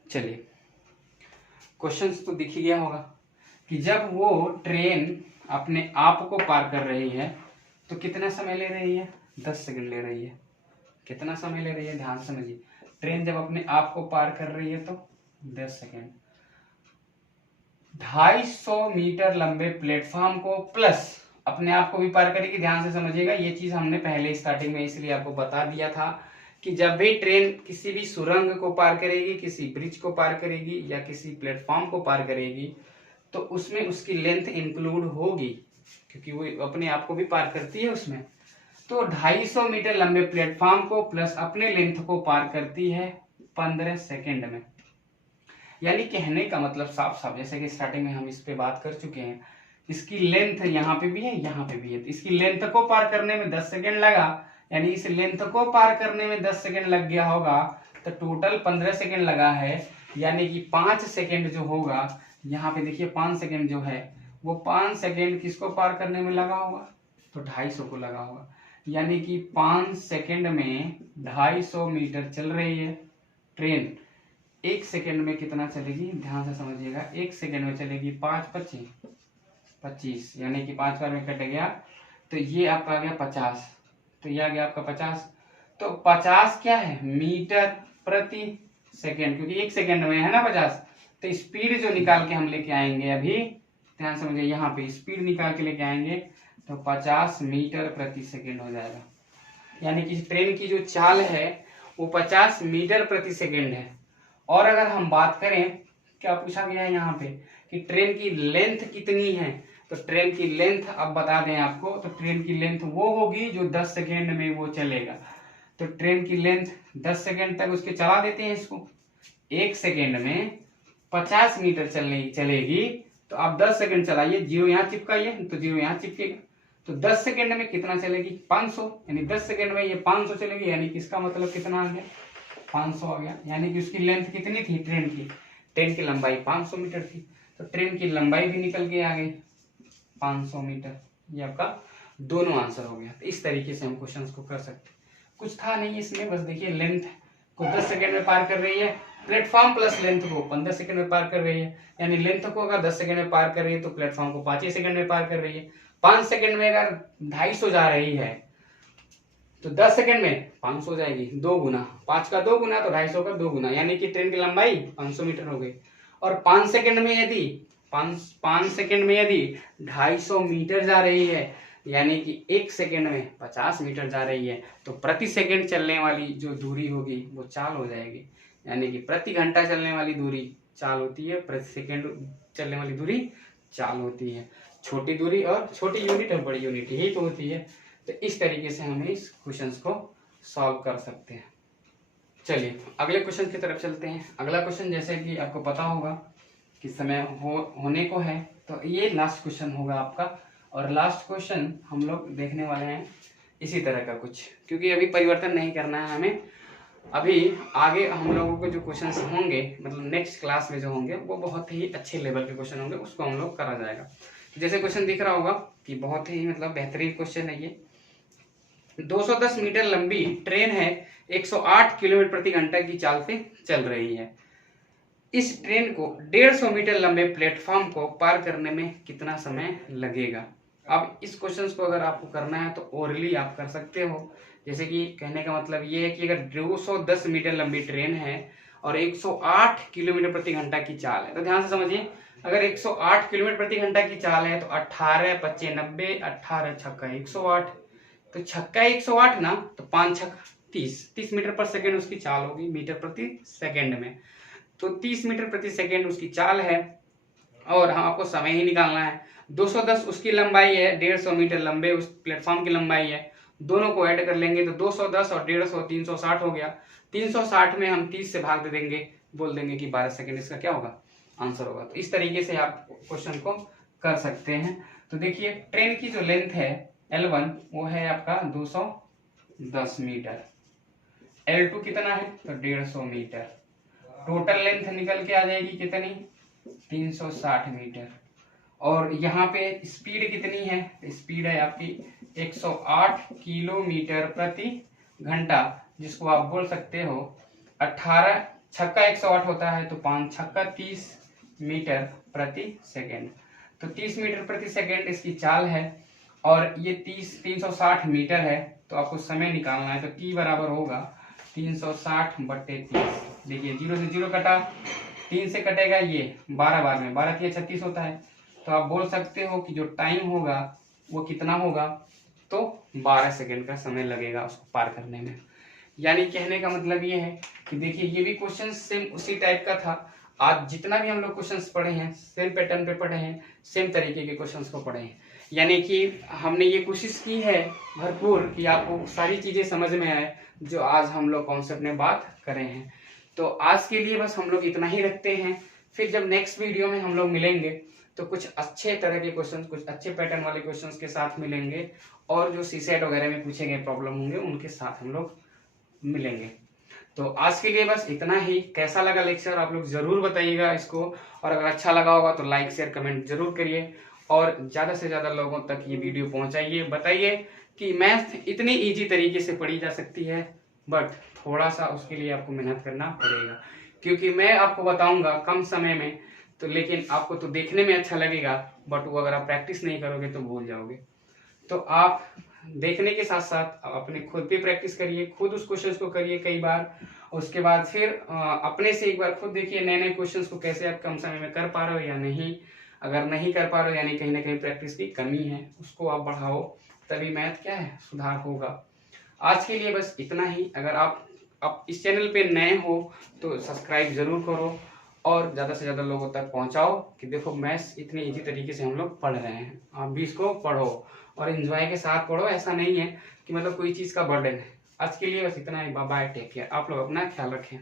चलिए क्वेश्चंस तो दिख ही गया होगा कि जब वो ट्रेन अपने आप को पार कर रही है तो कितना समय ले रही है, 10 सेकंड ले रही है। कितना समय ले रही है, ध्यान से समझिए। ट्रेन जब अपने आप को पार कर रही है तो 10 सेकंड। 250 मीटर लंबे प्लेटफॉर्म को प्लस अपने आप को भी पार करेगी। ध्यान से समझिएगा, ये चीज हमने पहले स्टार्टिंग में इसलिए आपको बता दिया था कि जब भी ट्रेन किसी भी सुरंग को पार करेगी, किसी ब्रिज को पार करेगी या किसी प्लेटफॉर्म को पार करेगी तो उसमें उसकी लेंथ इंक्लूड होगी, क्योंकि वो अपने आप को भी पार करती है उसमें। तो 250 मीटर लंबे प्लेटफॉर्म को प्लस अपने लेंथ को पार करती है 15 सेकेंड में। यानी कहने का मतलब साफ साफ, जैसे कि स्टार्टिंग में हम इस पे बात कर चुके हैं, इसकी लेंथ यहाँ पे भी है यहाँ पे भी है, तो इसकी लेंथ को पार करने में 10 सेकेंड लगा, यानी इस लेंथ को पार करने में 10 सेकेंड लग गया होगा, तो टोटल 15 सेकेंड लगा है। यानी कि 5 सेकेंड जो होगा, यहाँ पे देखिए 5 सेकेंड जो है वो 5 सेकेंड किसको पार करने में लगा होगा, तो 250 को लगा होगा। यानी कि 5 सेकेंड में 250 मीटर चल रही है ट्रेन। 1 सेकेंड में कितना चलेगी, ध्यान से समझिएगा, 1 सेकेंड में चलेगी 5 25 25, यानी कि 5 बार में कट गया तो ये आपका आ गया 50, तो ये आ गया आपका 50। तो 50 क्या है, मीटर प्रति सेकेंड, क्योंकि 1 सेकेंड में है ना 50। तो स्पीड जो निकाल के हम लेके आएंगे, अभी ध्यान समझिए, यहाँ पे स्पीड निकाल के लेके आएंगे तो 50 मीटर प्रति सेकेंड हो जाएगा। यानी कि ट्रेन की जो चाल है वो 50 मीटर प्रति सेकेंड है। और अगर हम बात करें, क्या पूछा गया है यहाँ पे कि ट्रेन की लेंथ कितनी है, तो ट्रेन की लेंथ अब बता दें आपको, तो ट्रेन की लेंथ वो होगी जो 10 सेकेंड में वो चलेगा। तो ट्रेन की लेंथ 10 सेकेंड तक उसके चला देते हैं इसको। 1 सेकेंड में 50 मीटर चलेगी, तो आप 10 सेकेंड चलाइए, 0 यहाँ चिपकाइए तो 0 यहाँ चिपकेगा, तो 10 सेकेंड में कितना चलेगी, 500, यानी 10 सेकेंड में ये 500 चलेगी, यानी कि इसका मतलब कितना आ गया, 500 आ गया। यानी कि उसकी लेंथ कितनी थी ट्रेन की लंबाई 500 मीटर थी, तो ट्रेन की लंबाई भी निकल के आ गई 500 मीटर। ये आपका दोनों आंसर हो गया। तो इस तरीके से हम क्वेश्चंस को कर सकते, कुछ था नहीं इसमें, बस देखिए लेंथ को 10 सेकेंड में पार कर रही है, प्लेटफॉर्म प्लस लेंथ को 15 सेकेंड में पार कर रही है। यानी लेंथ को अगर 10 सेकेंड में पार कर रही है तो प्लेटफॉर्म को 5 सेकेंड में पार कर रही है। 5 सेकेंड में अगर 250 जा रही है तो 10 सेकंड में 500 हो जाएगी, 2 गुना, 5 का 2 गुना तो 250 का 2 गुना, यानी कि ट्रेन की लंबाई 500 मीटर हो गई। और 5 सेकंड में यदि 5 सेकंड में यदि 250 मीटर जा रही है, यानी कि 1 सेकंड में 50 मीटर जा रही है, तो प्रति सेकंड चलने वाली जो दूरी होगी वो चाल हो जाएगी। यानी कि प्रति घंटा चलने वाली दूरी चाल होती है, प्रति सेकंड चलने वाली दूरी चाल होती है। छोटी दूरी और छोटी यूनिट और बड़ी यूनिट यही तो होती है। तो इस तरीके से हम इस क्वेश्चन को सॉल्व कर सकते हैं। चलिए अगले क्वेश्चन की तरफ चलते हैं। अगला क्वेश्चन जैसे कि आपको पता होगा कि समय होने को है, तो ये लास्ट क्वेश्चन होगा आपका। और लास्ट क्वेश्चन हम लोग देखने वाले हैं इसी तरह का कुछ, क्योंकि अभी परिवर्तन नहीं करना है हमें। अभी आगे हम लोगों को जो क्वेश्चंस होंगे, मतलब नेक्स्ट क्लास में जो होंगे, वो बहुत ही अच्छे लेवल के क्वेश्चन होंगे, उसको हम लोग करा जाएगा। जैसे क्वेश्चन दिख रहा होगा कि बहुत ही मतलब बेहतरीन क्वेश्चन है ये। 210 मीटर लंबी ट्रेन है, 108 किलोमीटर प्रति घंटा की चाल से चल रही है। इस ट्रेन को 150 मीटर लंबे प्लेटफॉर्म को पार करने में कितना समय लगेगा। अब इस क्वेश्चन को अगर आपको करना है तो ओरली आप कर सकते हो। जैसे कि कहने का मतलब ये है कि अगर 210 मीटर लंबी ट्रेन है और 108 किलोमीटर प्रति घंटा की चाल है, तो ध्यान से समझिए, अगर 108 किलोमीटर प्रति घंटा की चाल है तो 18 25 90, 18 छक्का 108, तो छक्का 108 ना, तो 5 छक्का 30 मीटर पर सेकेंड उसकी चाल होगी, मीटर प्रति सेकेंड में। तो 30 मीटर प्रति सेकेंड उसकी चाल है, और हम आपको समय ही निकालना है। 210 उसकी लंबाई है, 150 मीटर लंबे उस प्लेटफॉर्म की लंबाई है। दोनों को ऐड कर लेंगे तो 210 और 150 360 हो गया। 360 में हम 30 से भाग दे देंगे, बोल देंगे कि 12 सेकेंड इसका क्या होगा, आंसर होगा। तो इस तरीके से आप क्वेश्चन को कर सकते हैं। तो देखिए ट्रेन की जो लेंथ है L1 वो है आपका 210 मीटर, L2 कितना है तो 150 मीटर। टोटल लेंथ निकल के आ जाएगी कितनी, 360 मीटर। और यहाँ पे स्पीड कितनी है, स्पीड है आपकी 108 किलोमीटर प्रति घंटा, जिसको आप बोल सकते हो 18 छक्का 108 होता है, तो 5 छक्का 30 मीटर प्रति सेकेंड। तो 30 मीटर प्रति सेकेंड इसकी चाल है, और ये 360 मीटर है। तो आपको समय निकालना है, तो t बराबर होगा 360 बट्टे 30। देखिए 0 से 0 कटा, 3 से कटेगा ये 12 बार में, 12 3 36 होता है। तो आप बोल सकते हो कि जो टाइम होगा वो कितना होगा, तो 12 सेकेंड का समय लगेगा उसको पार करने में। यानी कहने का मतलब ये है कि देखिए ये भी क्वेश्चन सेम उसी टाइप का था। आज जितना भी हम लोग क्वेश्चंस पढ़े हैं सेम पैटर्न पे पढ़े हैं, सेम तरीके के क्वेश्चंस को पढ़े हैं। यानी कि हमने ये कोशिश की है भरपूर कि आपको सारी चीजें समझ में आए जो आज हम लोग कॉन्सेप्ट में बात करें हैं। तो आज के लिए बस हम लोग इतना ही रखते हैं। फिर जब नेक्स्ट वीडियो में हम लोग मिलेंगे तो कुछ अच्छे तरह के क्वेश्चन, कुछ अच्छे पैटर्न वाले क्वेश्चंस के साथ मिलेंगे, और जो सीसेट वगैरह में पूछे गए प्रॉब्लम होंगे उनके साथ हम लोग मिलेंगे। तो आज के लिए बस इतना ही। कैसा लगा लेक्चर आप लोग जरूर बताइएगा इसको, और अगर अच्छा लगा होगा तो लाइक शेयर कमेंट जरूर करिए, और ज्यादा से ज्यादा लोगों तक ये वीडियो पहुंचाइए। बताइए कि मैथ इतनी इजी तरीके से पढ़ी जा सकती है, बट थोड़ा सा उसके लिए आपको मेहनत करना पड़ेगा, क्योंकि मैं आपको बताऊंगा कम समय में, तो लेकिन आपको तो देखने में अच्छा लगेगा, बट वो अगर आप प्रैक्टिस नहीं करोगे तो भूल जाओगे। तो आप देखने के साथ साथ अपने खुद भी प्रैक्टिस करिए, खुद उस क्वेश्चन को करिए कई बार, उसके बाद फिर अपने से एक बार खुद देखिए नए नए क्वेश्चन को कैसे आप कम समय में कर पा रहे हो या नहीं। अगर नहीं कर पा रहे हो यानी कहीं ना कहीं प्रैक्टिस की कमी है, उसको आप बढ़ाओ, तभी मैथ क्या है सुधार होगा। आज के लिए बस इतना ही। अगर आप इस चैनल पे नए हो तो सब्सक्राइब जरूर करो, और ज़्यादा से ज़्यादा लोगों तक पहुंचाओ कि देखो मैथ्स इतनी इजी तरीके से हम लोग पढ़ रहे हैं। आप भी इसको पढ़ो और एंजॉय के साथ पढ़ो। ऐसा नहीं है कि मतलब कोई चीज़ का बर्डन है। आज के लिए बस इतना ही। Bye bye, take care. आप लोग अपना ख्याल रखें।